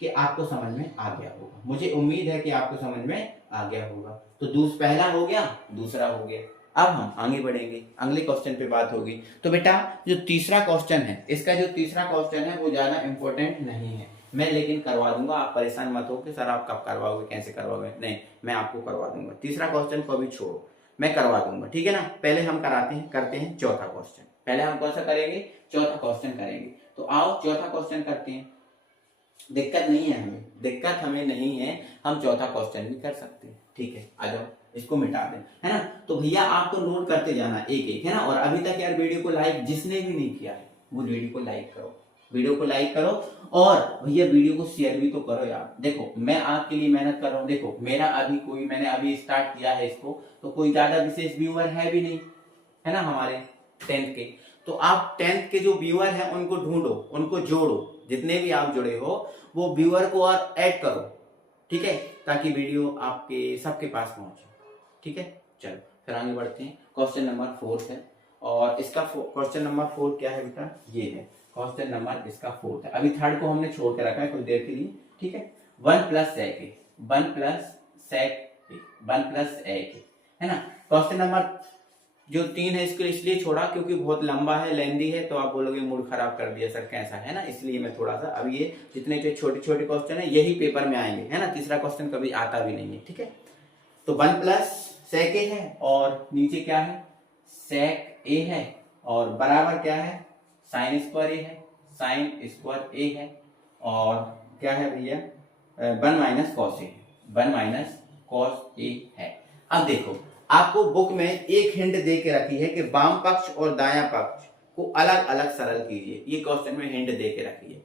कि आपको समझ में आ गया होगा, मुझे उम्मीद है कि आपको समझ में आ गया होगा। तो पहला हो गया, दूसरा हो गया। अब हम आगे बढ़ेंगे, अगले क्वेश्चन पे बात होगी। तो बेटा जो तीसरा क्वेश्चन है, इसका जो तीसरा क्वेश्चन है वो ज्यादा इंपॉर्टेंट नहीं है, मैं लेकिन करवा दूंगा, आप परेशान मत हो कि सर आप कब करवाओगे कैसे करवाओगे, नहीं मैं आपको करवा दूंगा। तीसरा क्वेश्चन को अभी छोड़ो, मैं करवा दूंगा, ठीक है ना। पहले हम करते हैं चौथा क्वेश्चन। पहले हम कौन सा करेंगे, चौथा क्वेश्चन करेंगे। तो आओ चौथा क्वेश्चन करते हैं, दिक्कत नहीं है हमें, दिक्कत हमें नहीं है, हम चौथा क्वेश्चन भी कर सकते हैं, ठीक है। आ जाओ इसको मिटा दें, है ना। तो भैया आपको नोट करते जाना एक एक, है ना। और अभी तक यार वीडियो को लाइक जिसने भी नहीं किया है वो वीडियो को लाइक करो, वीडियो को लाइक करो, और भैया वीडियो को शेयर भी तो करो यार। देखो मैं आपके लिए मेहनत कर रहा हूँ, देखो मेरा मैंने अभी स्टार्ट किया है इसको, तो कोई ज्यादा विशेष व्यूअर है भी नहीं, है ना हमारे 10th के। तो आप 10th के जो व्यूअर हैं उनको ढूंढो, उनको जोड़ो, जितने भी आप जुड़े हो वो व्यूअर को और ऐड करो, ठीक है, ताकि वीडियो आपके सबके पास पहुंचे, ठीक है। चलो फिर आगे बढ़ते हैं। क्वेश्चन नंबर 4 है, और इसका क्वेश्चन नंबर 4 क्या है बेटा, ये है क्वेश्चन नंबर इसका 4 है। अभी थर्ड को हमने छोड़ के रखा है कुछ देर के लिए, ठीक है। 1 प्लस सेक ए, 1 प्लस सेक ए, 1 प्लस एक है ना। क्वेश्चन नंबर जो 3 है इसको इसलिए छोड़ा क्योंकि बहुत लंबा है, लेंदी है, तो आप बोलोगे मूड खराब कर दिया सर कैसा, है ना। इसलिए मैं थोड़ा सा, अब ये जितने जो छोटे छोटे क्वेश्चन है यही पेपर में आएंगे, है ना। तीसरा क्वेश्चन कभी आता भी नहीं है, ठीक है। तो 1 प्लस सेक ए है, और नीचे क्या है सेक ए है, और बराबर क्या है साइन स्क्वायर ए है, साइन स्क्वायर ए है, और क्या है भैया 1 माइनस कॉस ए है, 1 माइनस कॉस ए है। अब देखो आपको बुक में एक हिंट दे के रखी है कि वाम पक्ष और दायां पक्ष को अलग अलग सरल कीजिए, ये क्वेश्चन में हिंट दे के रखी है,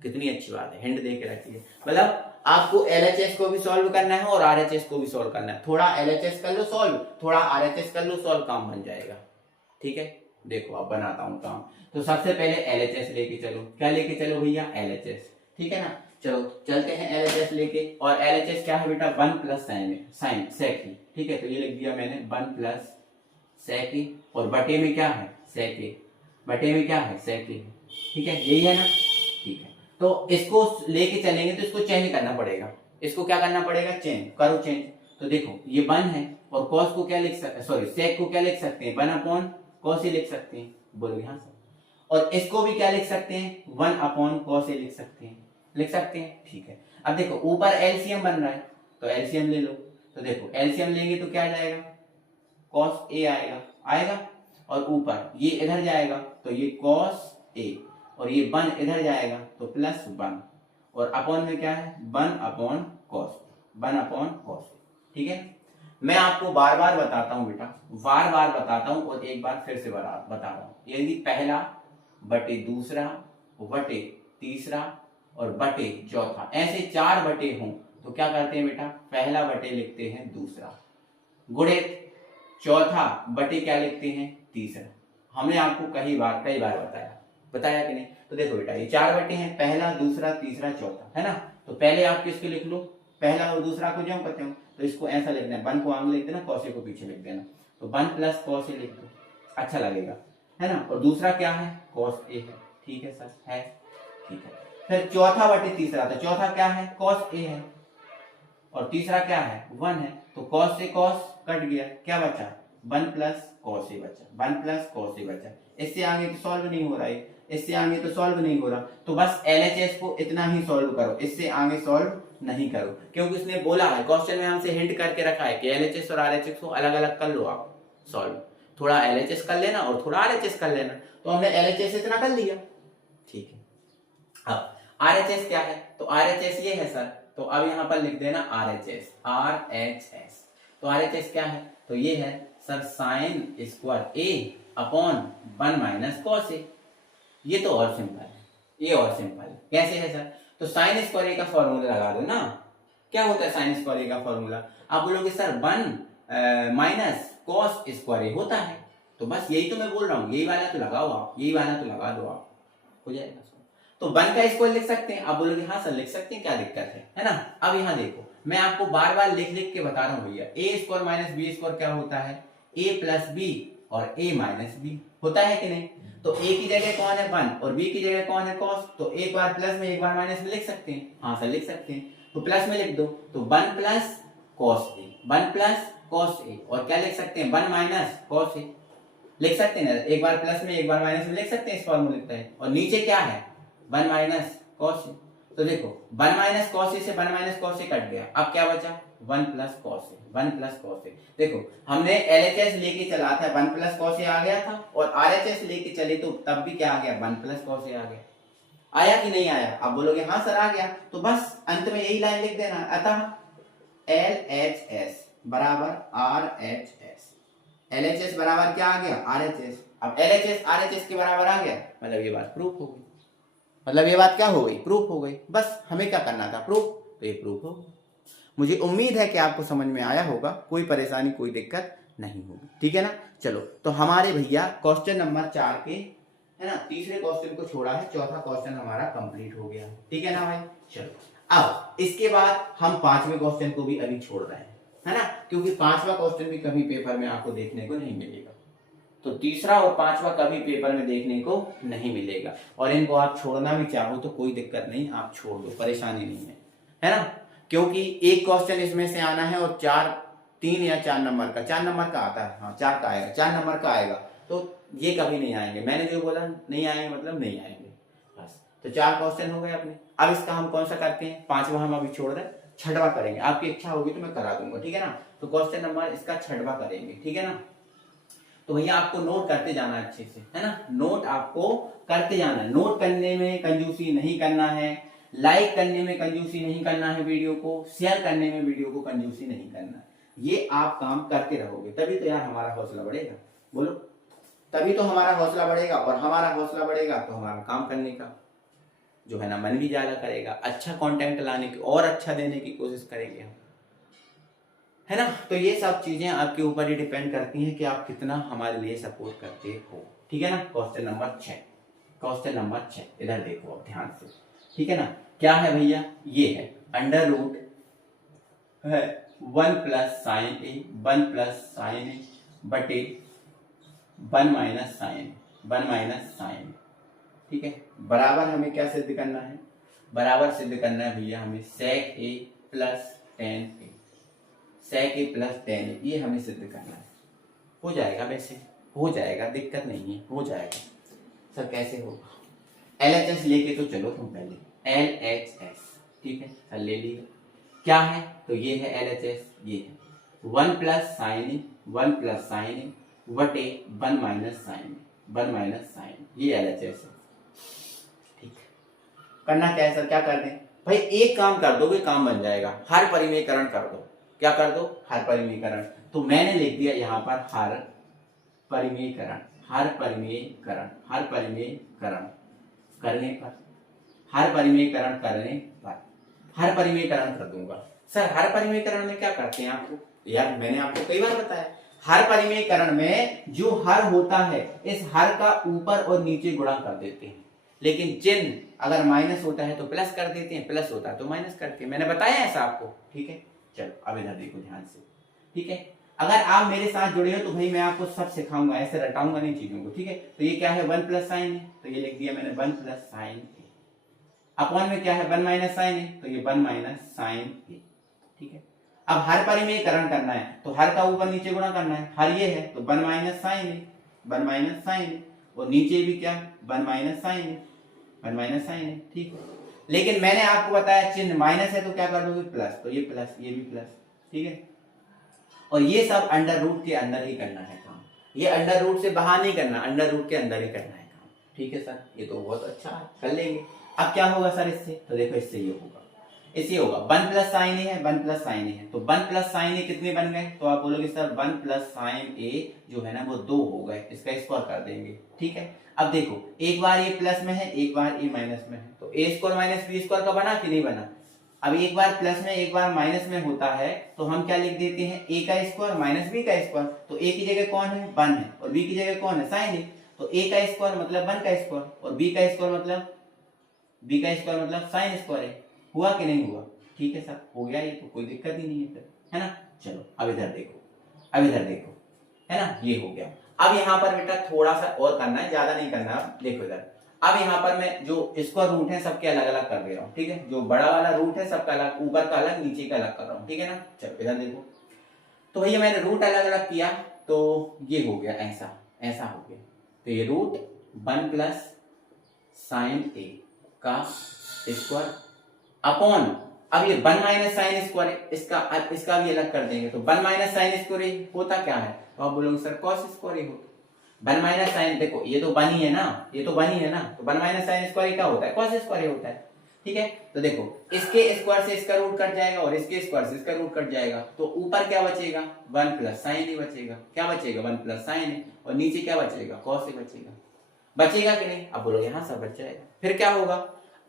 कितनी अच्छी बात है, हिंट दे के रखी है। मतलब आपको LHS को भी सॉल्व करना है और RHS को भी सॉल्व करना है, थोड़ा LHS कर लो सॉल्व, थोड़ा RHS कर लो सॉल्व, काम बन जाएगा, ठीक है। देखो अब बनाता हूं काम। तो सबसे पहले LHS लेके चलो, क्या लेके चलो भैया LHS, ठीक है ना। चलो चलते हैं LHS लेके, और LHS क्या है बेटा 1 प्लस साइन सेक ई, ठीक है। तो ये लिख दिया मैंने 1 प्लस सेक ई, और बटे में क्या है सेक ए, बटे में क्या है सेक ए, ठीक है, यही है ना, ठीक है। तो इसको लेके चलेंगे तो इसको चेंज करना पड़ेगा, इसको क्या करना पड़ेगा चेंज करो, चेंज। तो देखो ये 1 है, और कॉस को क्या लिख सकते, सॉरी सेक को क्या लिख सकते हैं 1 अपॉन कॉस ए लिख सकते हैं, बोलो हाँ सर। और इसको भी क्या लिख सकते हैं 1 अपॉन कॉस ए लिख सकते हैं, ठीक है। अब देखो ऊपर एलसीएम बन रहा है तो एलसीएम ले लो, तो देखो एलसीएम लेंगे तो क्या जाएगा कॉस ए आएगा, और ऊपर ये इधर जाएगा तो ये कॉस ए, और ये 1 इधर जाएगा तो प्लस 1, और अपॉन में क्या है 1 अपॉन कॉस, ठीक है। मैं आपको बार बार बताता हूं बेटा, बार बार बताता हूं, और एक बार फिर से बता रहा हूं, यदि पहला बटे दूसरा बटे तीसरा और बटे चौथा ऐसे 4 बटे हों तो क्या करते हैं बेटा पहला बटे लिखते हैं दूसरा, गुणित चौथा बटे क्या लिखते हैं तीसरा। हमने आपको कई बार बताया कि नहीं। तो देखो बेटा ये 4 बटे हैं, पहला दूसरा तीसरा चौथा, है ना। तो पहले आप किसको लिख लो, पहला और दूसरा को जो करते हो तो इसको ऐसा लिखना है, 1 को आगे लिख देना, कॉस ए को पीछे लिख देना, तो 1 प्लस कॉस ए लिख दो, अच्छा लगेगा, है ना। और दूसरा क्या है कॉस ए है, ठीक है सर है, ठीक है। फिर चौथा बटे तीसरा, तो चौथा क्या है कॉस ए है, और तीसरा क्या है 1 है, तो कॉस से कॉस कट गया, क्या बचा 1 प्लस कॉस ए बचा, 1 प्लस कॉस ए बचा। इससे आगे तो सॉल्व नहीं हो रहा है, इससे आगे तो सॉल्व नहीं हो रहा, तो बस LHS को इतना ही सॉल्व करो, इससे आगे सॉल्व नहीं करो, क्योंकि उसने बोला है क्वेश्चन में हमसे हिंट करके रखा है कि LHS और RHS को अलग अलग कर लो आप सॉल्व। थोड़ा LHS कर लेना और थोड़ा RHS कर लेना। तो हमने LHS इतना कर लिया, ठीक है। अब RHS क्या है, तो RHS ये है सर, तो अब यहाँ पर लिख देना RHS। तो RHS क्या है, तो ये है sir sine square A upon 1 minus cos A। ये तो और सिंपल है, ये और सिंपल है। कैसे है सर, तो साइन स्क्वायर A का फॉर्मूला लगा दो ना। क्या होता है साइन स्क्वायर A का फॉर्मूला, आप बोलोगे sir 1 minus cos square A होता है। तो बस यही तो मैं बोल रहा हूँ, यही वाला तो लगाओ आप, यही वाला तो लगा दो आप, हो जाएगा। तो 1 का स्क्वायर लिख सकते हैं, आप बोलोगे हाँ सर लिख सकते हैं, क्या दिक्कत है ना। अब यहाँ देखो, मैं आपको बार बार लिख लिख के बता रहा हूँ भैया, A square minus B square क्या होता है, A प्लस B और A माइनस B होता है कि नहीं। तो A की जगह कौन है 1 और B की जगह कौन है cos, तो एक बार प्लस में एक बार माइनस में लिख सकते हैं, हाँ सर लिख सकते हैं। तो प्लस में लिख दो, तो 1 plus cos A, 1 plus cos A, और क्या लिख सकते हैं 1 माइनस cos A लिख सकते हैं ना, एक बार प्लस में एक बार माइनस में लिख सकते हैं, इस फॉर्मूले लिखते हैं। और नीचे क्या है 1 माइनस कॉस ए, तो देखो 1 माइनस कॉस ए से 1 माइनस कॉस ए कट गया, अब क्या बचा 1 plus cos A, 1 plus cos A. देखो हमने LHS लेके चला था, 1 प्लस कॉस ए आ गया था, और RHS लेके चले तो तब भी क्या आ गया 1 प्लस कॉस ए आ गया। आया कि नहीं आया, आप बोलोगे हाँ सर आ गया, तो बस अंत में यही लाइन लिख देना, अतः LHS बराबर RHS। LHS बराबर क्या आ गया RHS। अब LHS RHS के बराबर आ गया, मतलब ये बात प्रूफ हो गई, मतलब ये बात क्या हो गई, प्रूफ हो गई। बस हमें क्या करना था, प्रूफ, तो ये प्रूफ हो। मुझे उम्मीद है कि आपको समझ में आया होगा, कोई परेशानी कोई दिक्कत नहीं होगी, ठीक है ना। चलो तो हमारे भैया क्वेश्चन नंबर 4 के है ना, तीसरे क्वेश्चन को छोड़ा है, चौथा क्वेश्चन हमारा कंप्लीट हो गया, ठीक है ना भाई। चलो अब इसके बाद हम 5वें क्वेश्चन को भी अभी छोड़ रहे हैं, है ना, क्योंकि 5वां क्वेश्चन भी कभी पेपर में आपको देखने को नहीं मिलेगा। तो तीसरा और 5वां कभी पेपर में देखने को नहीं मिलेगा, और इनको आप छोड़ना भी चाहो तो कोई दिक्कत नहीं, आप छोड़ दो, परेशानी नहीं है ना, क्योंकि एक क्वेश्चन इसमें से आना है और 3 या 4 नंबर का, 4 नंबर का आता है, हाँ 4 का आएगा, 4 नंबर का आएगा, तो ये कभी नहीं आएंगे। मैंने जो बोला नहीं आएंगे मतलब नहीं आएंगे, बस। तो 4 क्वेश्चन हो गए अपने। अब इसका हम कौन सा करते हैं, 5वां हम अभी छोड़ रहे हैं, 6वां करेंगे। आपकी इच्छा होगी तो मैं करा दूंगा, ठीक है ना। तो क्वेश्चन नंबर इसका 6वां करेंगे, ठीक है ना। तो भैया आपको नोट करते जाना है अच्छे से, है ना, नोट आपको करते जाना है। नोट करने में कंजूसी नहीं करना है, लाइक करने में कंजूसी नहीं करना है, वीडियो को शेयर करने में वीडियो को कंजूसी नहीं करना है। ये आप काम करते रहोगे तभी तो यार हमारा हौसला बढ़ेगा, बोलो, तभी तो हमारा हौसला बढ़ेगा, और हमारा हौसला बढ़ेगा तो हमारा काम करने का जो है ना मन भी ज्यादा करेगा, अच्छा कंटेंट लाने की और अच्छा देने की कोशिश करेंगे हम, है ना। तो ये सब चीजें आपके ऊपर ही डिपेंड करती हैं कि आप कितना हमारे लिए सपोर्ट करते हो, ठीक है ना। क्वेश्चन नंबर 6, क्वेश्चन नंबर 6 इधर देखो अब ध्यान से, ठीक है ना। क्या है भैया, ये है अंडर रूट है 1 प्लस साइन ए, 1 प्लस साइन ए बटे 1 माइनस साइन, 1 माइनस साइन, ठीक है। बराबर हमें क्या सिद्ध करना है, बराबर सिद्ध करना है भैया हमें सेक ए प्लस टेन ए, सेक ए प्लस टेन ए, ये हमें सिद्ध करना है। हो जाएगा, वैसे हो जाएगा, दिक्कत नहीं है, हो जाएगा। सर कैसे होगा, LHS लेके तो चलो तुम पहले, LHS, ठीक है सर ले लिया। क्या है, तो ये है LHS, ये है 1 प्लस साइन ए, 1 प्लस साइन ए बटे 1 माइनस साइन ए, 1 माइनस साइन, ये LHS है, ठीक है। करना क्या है सर, क्या कर दें भाई, एक काम कर दोगे काम बन जाएगा, हर परिमेयकरण कर दो। क्या कर दो, हर परिमेयकरण। तो मैंने लिख दिया यहाँ पर हर परिमेयकरण, हर परिमेयकरण, हर परिमेयकरण करने पर, हर परिमेयकरण करने पर, हर परिमेयकरण कर दूंगा। सर हर परिमेयकरण में क्या करते हैं आपको, यार मैंने आपको कई बार बताया, हर परिमेयकरण में जो हर होता है इस हर का ऊपर और नीचे गुणा कर देते हैं, लेकिन चिन्ह अगर माइनस होता है तो प्लस कर देते हैं, प्लस होता है तो माइनस करते हैं। मैंने बताया ऐसा आपको, ठीक है। चलो अब इधर देखो ध्यान से, ठीक है। अगर आप मेरे साथ जुड़े हो तो भाई मैं आपको सब सिखाऊंगा, ऐसे रटाऊंगा नहीं चीजों को, ठीक है। तो ये क्या है 1 प्लस साइन है, तो ये लिख दिया मैंने 1 प्लस साइन ए, अपॉन में क्या है 1 माइनस साइन है, तो ये 1 माइनस साइन ए, ठीक है। अब हर परिमेयकरण करना है तो हर का ऊपर नीचे गुणा करना है, हर ये है तो 1 माइनस साइन है, 1 माइनस साइन है, और नीचे भी क्या 1 माइनस साइन है, 1 माइनस साइन है, ठीक है। लेकिन मैंने आपको बताया चिन्ह माइनस है तो क्या कर दोगे प्लस, तो ये प्लस, ये भी प्लस, ठीक है। और ये सब अंडर रूट के अंदर ही करना है काम, ये अंडर रूट से बाहर नहीं करना, अंडर रूट के अंदर ही करना है काम। ठीक है सर, ये तो बहुत अच्छा है, कर लेंगे। अब क्या होगा सर इससे, तो देखो इससे ये होगा, इससे होगा 1 प्लस साइन ए है, 1 प्लस साइन ए है, तो 1 प्लस साइन ए कितने बन गए, तो आप बोलोगे सर 1 प्लस साइन ए जो है ना वो 2 हो गए, इसका स्क्वायर कर देंगे। ठीक है, अब देखो एक बार ये प्लस में है, एक बार ये माइनस में है, तो ए स्क्वायर माइनस बी स्क्वायर का बना कि नहीं बना। अब एक बार प्लस में एक बार माइनस में होता है तो हम क्या लिख देते हैं, ए का स्क्वायर माइनस बी का स्क्वायर, तो ए की जगह कौन है 1 है, और बी की जगह कौन है साइन है, तो ए का स्क्वायर मतलब 1 का स्क्वायर, और बी का स्क्वायर मतलब साइन स्क्वायर है। हुआ कि नहीं हुआ, ठीक है सर, हो गया, ये तो कोई दिक्कत ही नहीं है फिर, है ना। चलो अब इधर देखो, अब इधर देखो, है ना, ये हो गया। अब यहाँ पर बेटा थोड़ा सा और करना है, ज्यादा नहीं करना। अब देखो इधर, अब यहाँ पर मैं जो स्क्वायर रूट है सबके अलग अलग कर दे रहा हूँ। ठीक है, जो बड़ा वाला रूट है सबका अलग, ऊपर का अलग, नीचे का अलग कर रहा हूँ। ठीक है ना, चलो इधर देखो, तो भैया मैंने रूट अलग अलग किया, तो ये हो गया ऐसा, ऐसा हो गया, तो ये रूट 1 प्लस साइन ए का स्क्वायर अपॉन, अब ये 1 माइनस साइन स्क्वायर है, इसका भी अलग कर देंगे, तो 1 माइनस साइन स्क्वायर होता क्या है, तो आप बोलोगे सर कॉस स्क्वायर होता। 1 माइनस साइन, देखो ये तो 1 ही है ना, ये तो 1 ही है ना, तो 1 माइनस साइन स्क्वायर क्या होता है, कॉस स्क्वायर होता है। ठीक है, तो देखो इसके स्क्वायर से इसका रूट कट जाएगा और इसके स्क्वायर से इसका रूट कट जाएगा, तो ऊपर क्या बचेगा 1 प्लस साइन ही बचेगा। क्या बचेगा 1 प्लस साइन है, और नीचे क्या बचेगा कॉस ही बचेगा। बचेगा कि नहीं, अब बोलोगे हाँ सब बच जाएगा। फिर क्या होगा,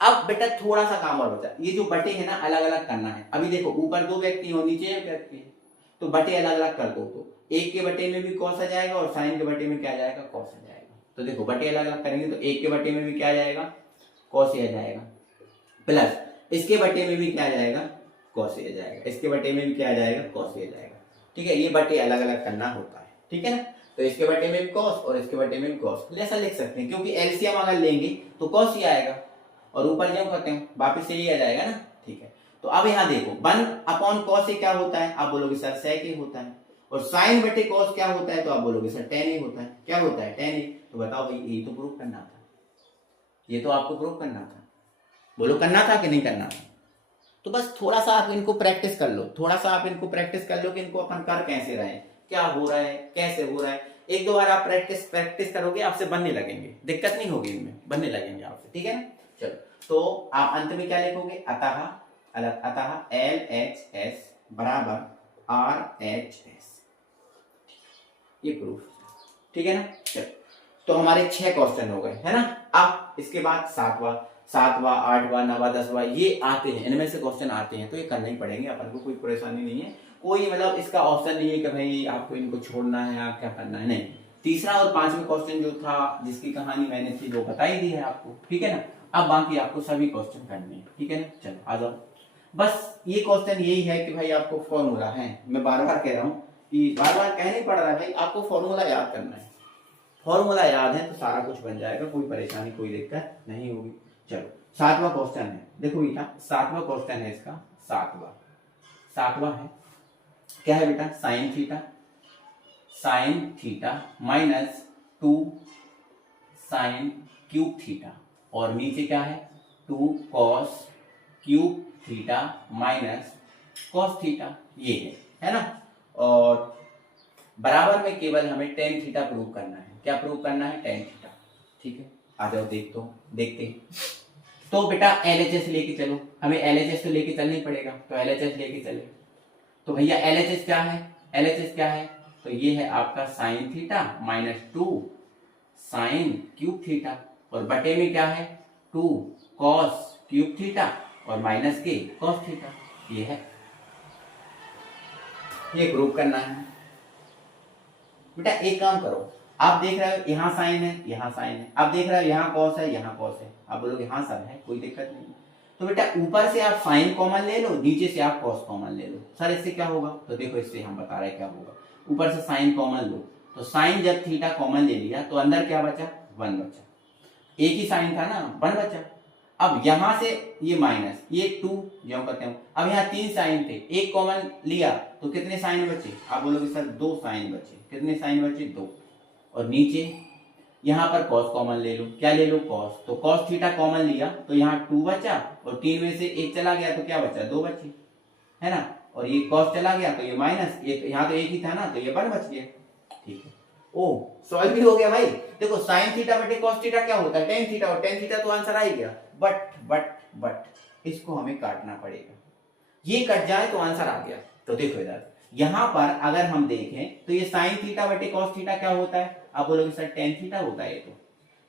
अब बेटा थोड़ा सा काम और बचा, ये जो बटे है ना अलग अलग करना है। अभी देखो ऊपर 2 व्यक्ति हो, नीचे 1 व्यक्ति है, तो बटे अलग अलग कर दो, तो एक के बटे में भी कॉस आ जाएगा और साइन के बटे में क्या आ जाएगा कॉस आ जाएगा। तो देखो बटे अलग अलग करेंगे तो एक के बटे में भी क्या आ जाएगा कॉस ही आ जाएगा, प्लस इसके बटे में भी क्या आ जाएगा कॉस ही आ जाएगा, इसके बटे में भी क्या आ जाएगा कॉस ही आ जाएगा। ठीक है, ये बटे अलग अलग करना होता है। ठीक है ना, तो इसके बटे में भी कॉस और इसके बटे में भी कॉस, ऐसा लिख सकते हैं, क्योंकि एलसीएम अगर लेंगे तो कॉस ही आएगा, और ऊपर जो करते हैं वापिस से ये आ जाएगा ना। ठीक है, तो अब यहाँ देखो 1 अपॉन कॉस से क्या होता है, आप बोलोगे सर सेक ही होता है, और साइन बटे कॉस क्या होता है, तो आप बोलोगे सर टेन ही होता है। क्या होता है टेन ही, तो बताओ भाई ये तो प्रूफ करना था, ये तो आपको प्रूफ करना था, बोलो करना था कि नहीं करना था। तो बस थोड़ा सा आप इनको प्रैक्टिस कर लो, थोड़ा सा आप इनको प्रैक्टिस कर लो कि इनको अपन कर कैसे रहे हैं, क्या हो रहा है, कैसे हो रहा है। एक दो बार आप प्रैक्टिस करोगे, आपसे बनने लगेंगे, दिक्कत नहीं होगी इनमें, बनने लगेंगे आपसे। ठीक है ना, चलो तो आप अंत में क्या लिखोगे, अतः LHS बराबर RHS, ये प्रूफ। ठीक है ना, चलो तो हमारे 6 क्वेश्चन हो गए, है ना। अब इसके बाद 7वां 8वां 9वां 10वां ये आते हैं, इनमें से क्वेश्चन आते हैं, तो ये करना ही पड़ेंगे अपन को, कोई परेशानी नहीं है, कोई मतलब इसका ऑप्शन नहीं है कि भाई आपको इनको छोड़ना है या क्या करना है, नहीं। तीसरा और 5वां क्वेश्चन जो था जिसकी कहानी मैंने थी वो बताई दी है आपको। ठीक है ना, अब बाकी आपको सभी क्वेश्चन करने हैं। ठीक है ना, चलो आ जाओ। बस ये क्वेश्चन यही है कि भाई आपको फॉर्मूला है, मैं बार बार कह रहा हूँ कि बार बार कहना ही पड़ रहा है भाई, आपको फॉर्मूला याद करना है। फॉर्मूला याद है तो सारा कुछ बन जाएगा, कोई परेशानी कोई दिक्कत नहीं होगी। चलो 7वां क्वेश्चन है, देखो बेटा 7वां क्वेश्चन है इसका, 7वां है, क्या है बेटा sine theta minus 2 sine cube theta, और नीचे क्या है 2 cos cube theta minus cos theta, ये है ना। और बराबर में केवल हमें टेन थीटा प्रूव करना है। क्या प्रूव करना है, टेन थीटा। ठीक है, आ जाओ देखते हैं। तो बेटा LHS लेके चलो, हमें LHS तो लेके चलना ही पड़ेगा, तो LHS लेके चले। तो भैया LHS क्या है, तो ये है आपका sine theta minus 2 sine cube theta, और बटे में क्या है 2 कॉस क्यूब थीटा और माइनस के कॉस थीटा, ये है, ये प्रूव करना है। बेटा एक काम करो, आप देख रहे हो यहाँ साइन है, आप देख रहे हो यहाँ कॉस है, आप बोलोगे हाँ सर है, कोई दिक्कत नहीं। तो बेटा ऊपर से आप साइन कॉमन ले लो, नीचे से आप कॉस कॉमन ले लो। सर इससे क्या होगा, तो देखो इससे हम बता रहे हैं क्या होगा। ऊपर से साइन कॉमन लो, तो साइन जब थीटा कॉमन ले लिया तो अंदर क्या बचा 1 बचा, एक ही साइन था ना 1 बचा। अब यहां से ये माइनस ये 2 जो करते हैं, अब यहाँ 3 साइन थे, एक कॉमन लिया तो कितने साइन बचे, आप बोलोगे सर 2 साइन बचे। कितने साइन बचे 2, और नीचे यहाँ पर कॉस कॉमन ले लो, क्या ले लो कॉस, तो कॉस थीटा कॉमन लिया तो यहाँ 2 बचा, और 3 में से 1 चला गया तो क्या बचा 2 बचे, है ना। और ये कॉस चला गया तो ये माइनस, ये यहाँ तो एक ही था ना, तो ये 1 बच गया। ठीक है, ओ सॉल्व भी हो गया भाई। देखो साइन थीटा बटे कॉस थीटा क्या होता है, टेन थीटा, और टेन थीटा तो आंसर आ ही गया। बट इसको हमें काटना पड़ेगा, ये कट जाए तो आंसर आ गया। तो देखो इधर यहां पर अगर हम देखें तो ये साइन थीटा बटे कॉस थीटा क्या होता है, आप बोलोगे सर टेन थीटा होता है, ये तो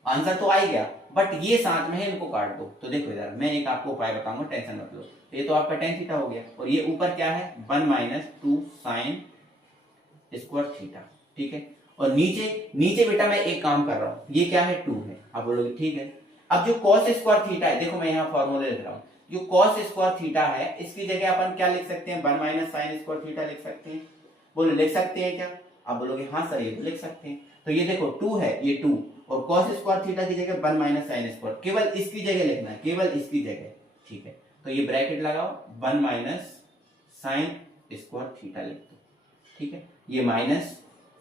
आंसर तो आ ही गया, बट ये साथ में है, इनको काट दो। तो देखो इधर मैं एक आपको उपाय बताऊंगा, टेंशन मत लो। ये तो आपका टेन थीटा हो गया, और ये ऊपर क्या है, 1 माइनस 2 साइन स्क्वायर थीटा, ठीक है। और नीचे नीचे बेटा मैं एक काम कर रहा हूँ, ये क्या है 2 है, आप बोलोगे ठीक है। अब जो कॉस स्क्वायर थीटा है, देखो मैं यहाँ फॉर्मूले लिख रहा हूँ, जो कॉस स्क्वायर थीटा है इसकी जगह अपन क्या लिख सकते हैं, 1 माइनस साइन स्क्वायर थीटा लिख सकते हैं। बोलो लिख सकते हैं क्या, आप बोलोगे हाँ सर ये तो लिख सकते हैं। तो ये देखो 2 है, ये 2, और cos स्क्वायर थीटा की जगह 1 माइनस साइन स्क्वायर, केवल इसकी जगह लिखना है, केवल इसकी जगह, ठीक है। तो ये ब्रैकेट लगाओ, 1 माइनस साइन स्क्वायर थीटा लिख दो, ठीक है। ये माइनस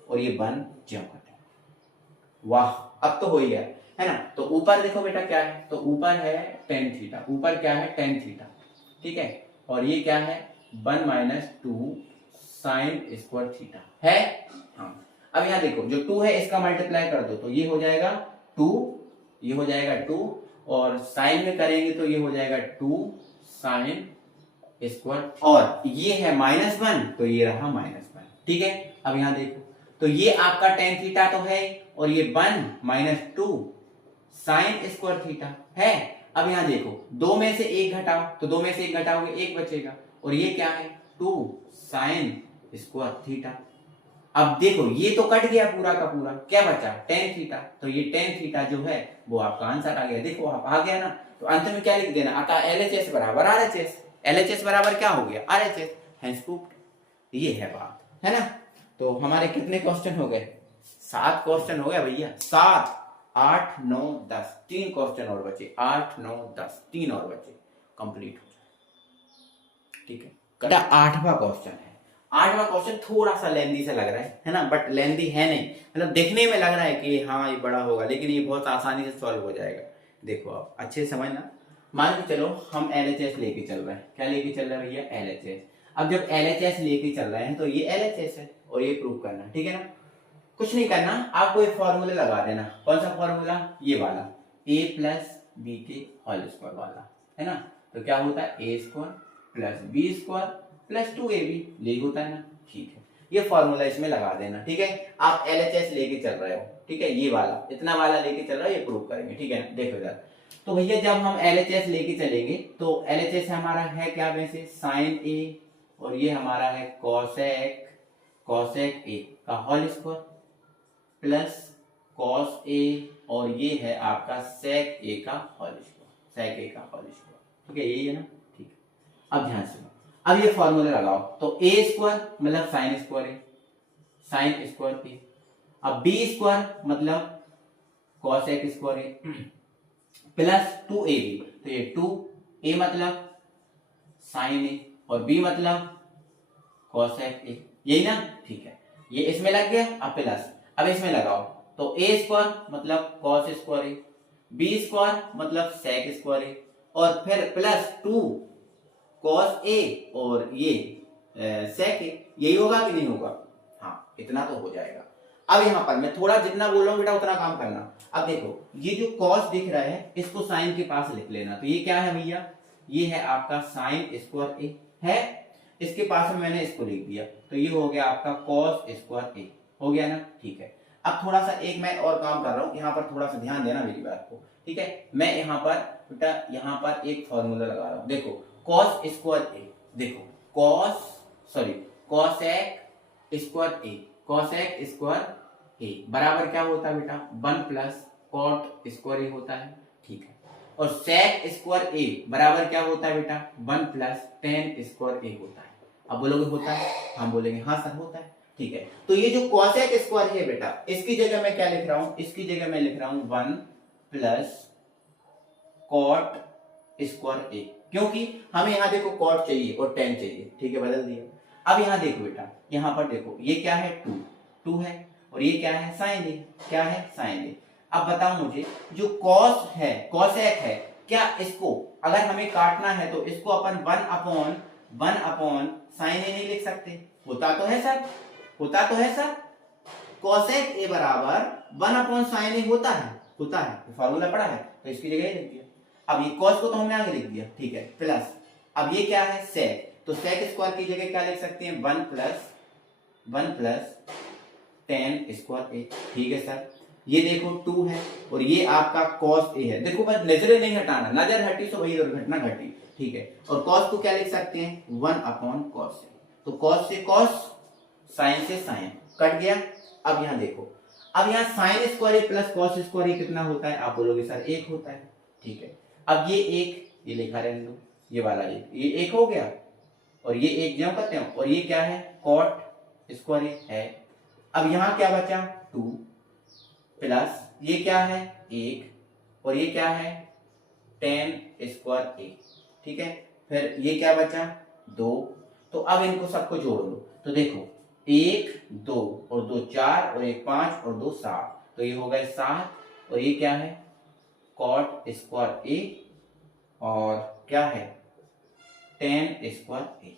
और ये 1 ज्यों का त्यों। वाह, अब तो हो ही गया है ना। तो ऊपर देखो बेटा क्या है, तो ऊपर है टेन थीटा, ऊपर क्या है टेन थीटा, ठीक है। और ये क्या है 1 माइनस 2 साइन स्क्वायर थीटा है। हाँ, अब यहाँ देखो जो 2 है इसका मल्टीप्लाई कर दो, तो ये हो जाएगा 2, ये हो जाएगा 2, और साइन में करेंगे तो ये हो जाएगा 2 साइन स्क्वायर, और ये है -1 तो ये रहा -1, ठीक है। अब यहाँ देखो तो ये आपका टेन थीटा तो है, और ये 1 माइनस 2 साइन स्क्वायर थीटा है। अब यहाँ देखो 2 में से 1 घटाओ, तो 2 में से 1 घटाओगे 1 बचेगा, और ये क्या है 2 साइन स्क्वायर थीटा। अब देखो ये तो कट गया पूरा का पूरा, क्या बचा टेन थीटा, तो ये टेन थीटा जो है वो आपका आंसर आ गया। देखो आप आ गया ना, तो अंत में क्या लिख देना, अतः LHS बराबर RHS, LHS बराबर क्या हो गया RHS, हैंस प्रूव्ड। ये है बात, है ना। तो हमारे कितने क्वेश्चन हो गए, 7 क्वेश्चन हो गए भैया, 7 8 9 10, 3 क्वेश्चन और बचे, 8 9 10 3 और बचे, कंप्लीट हो जाए, ठीक है। कटा 8वां क्वेश्चन है। 8वां क्वेश्चन थोड़ा सा लेंदी सा लग रहा है ना, बट लेंदी है नहीं, मतलब देखने में लग रहा है कि हाँ ये बड़ा होगा, लेकिन ये बहुत आसानी से सॉल्व हो जाएगा। देखो आप अच्छे से समझना, मान के चलो हम LHS लेके चल रहे हैं, क्या लेके चल रहे हैं भैया LHS। अब जब LHS लेके चल रहे हैं तो ये LHS है और ये प्रूव करना, ठीक है ना। कुछ नहीं करना, आपको एक फॉर्मूला लगा देना, कौन सा फॉर्मूला, ये वाला, a प्लस बी के होल स्क्वायर वाला, है ना। तो क्या होता है a square plus B square plus 2ab, यही होता है ना, ठीक है। ये फॉर्मूला इसमें लगा देना, ठीक है। आप LHS लेके चल रहे हो, ठीक है, ये वाला इतना वाला लेके चल रहे हो, ये प्रूव करेंगे, ठीक है। देखो इधर, तो भैया जब हम LHS लेके चलेंगे तो LHS हमारा है क्या, वैसे साइन a, और ये हमारा है कोसेक a का whole square plus cos a, और ये है आपका सेक a का होल स्क्वायर, सेक a का होल स्क्वायर, ठीक है, यही है ना, ठीक है। अब ध्यान से अब ये फॉर्मूले लगाओ, तो a स्क्वायर मतलब sine square a, sine square a, अब b स्क्वायर मतलब cosec square a plus 2ab, तो ये 2a मतलब साइन a और b मतलब कॉसेक a, यही ना, ठीक है। ये इसमें लग गया, अब प्लस, अब इसमें लगाओ, तो a स्क्वायर मतलब cos square a, b square मतलब सेक स्क्वायर a, और फिर प्लस 2 कॉस a और ये सेक a, यही होगा कि नहीं होगा, हाँ इतना तो हो जाएगा। अब यहाँ पर मैं थोड़ा जितना बोल रहा हूँ बेटा उतना काम करना। अब देखो ये जो कॉस दिख रहा है इसको साइन के पास लिख लेना, तो ये क्या है भैया, ये है आपका साइन स्क्वायर a है, इसके पास में मैंने इसको लिख दिया, तो ये हो गया आपका कॉस स्क्वायर a, हो गया ना, ठीक है। अब थोड़ा सा एक मैं और काम कर रहा हूँ, यहाँ पर थोड़ा सा ध्यान देना मेरी बात को, ठीक है। मैं यहाँ पर बेटा यहाँ पर एक फॉर्मूला लगा रहा हूँ, देखो कॉस स्क्वायर a, देखो cosec square a, cosec square a बराबर क्या होता है बेटा 1 प्लस कॉट स्क्वायर a होता है, ठीक है। और सेक स्क्वायर a बराबर क्या होता है बेटा 1 प्लस टेन स्क्वायर a होता है। अब बोलोगे होता है, हम बोलेंगे हाँ सर होता है, ठीक है। तो ये जो कॉसेक स्क्वायर है बेटा, इसकी जगह मैं क्या लिख रहा हूं, इसकी जगह मैं लिख रहा हूं 1 प्लस कॉट स्क्वायर a, क्योंकि हमें यहाँ देखो कॉट चाहिए और टेन चाहिए, ठीक है, बदल दिया। अब यहाँ देखो बेटा, यहाँ पर देखो ये क्या है 2 है, और ये क्या है साइन a, क्या है साइन a। अब बताओ मुझे जो कॉस है, कॉसेक है, क्या इसको अगर हमें काटना है तो इसको अपन 1 अपॉन साइन a नहीं लिख सकते, होता तो है सर, होता तो है सर, कोसेक ए बराबर 1/sin ए होता है, फॉर्मूला पढ़ा है तो इसकी जगह लिख दिया। अब ये cos को तो हमने आगे लिख दिया, ठीक है, प्लस अब ये क्या है sec, तो sec स्क्वायर की जगह क्या लिख सकते हैं 1 प्लस tan स्क्वायर ए, ठीक है सर। ये देखो 2 है और ये आपका cos a है, देखो बस नजरें नहीं हटाना, नजर हटी तो वही दुर्घटना घटी, ठीक है। और cos को क्या लिख सकते हैं 1/cos a, तो cos से cos, sin से sin, कट गया। अब यहाँ देखो, अब यहाँ sin square plus cos square कितना होता है, आप बोलोगे सर 1 होता है, ठीक है। अब ये 1 ये लिखा रहने दो, ये वाला ये 1 हो गया और ये 1 ज्यों करते हैं, और ये क्या है cot स्क्वायर है। अब यहाँ क्या बचा 2 प्लस ये क्या है 1 और ये क्या है tan स्क्वायर ए, ठीक है। फिर ये क्या बचा 2, तो अब इनको सबको जोड़ लो, तो देखो 1 2 और 2 4 और 1 5 और 2 7, तो ये हो गए 7 और ये क्या है cot स्क्वायर ए और क्या है tan स्क्वायर ए।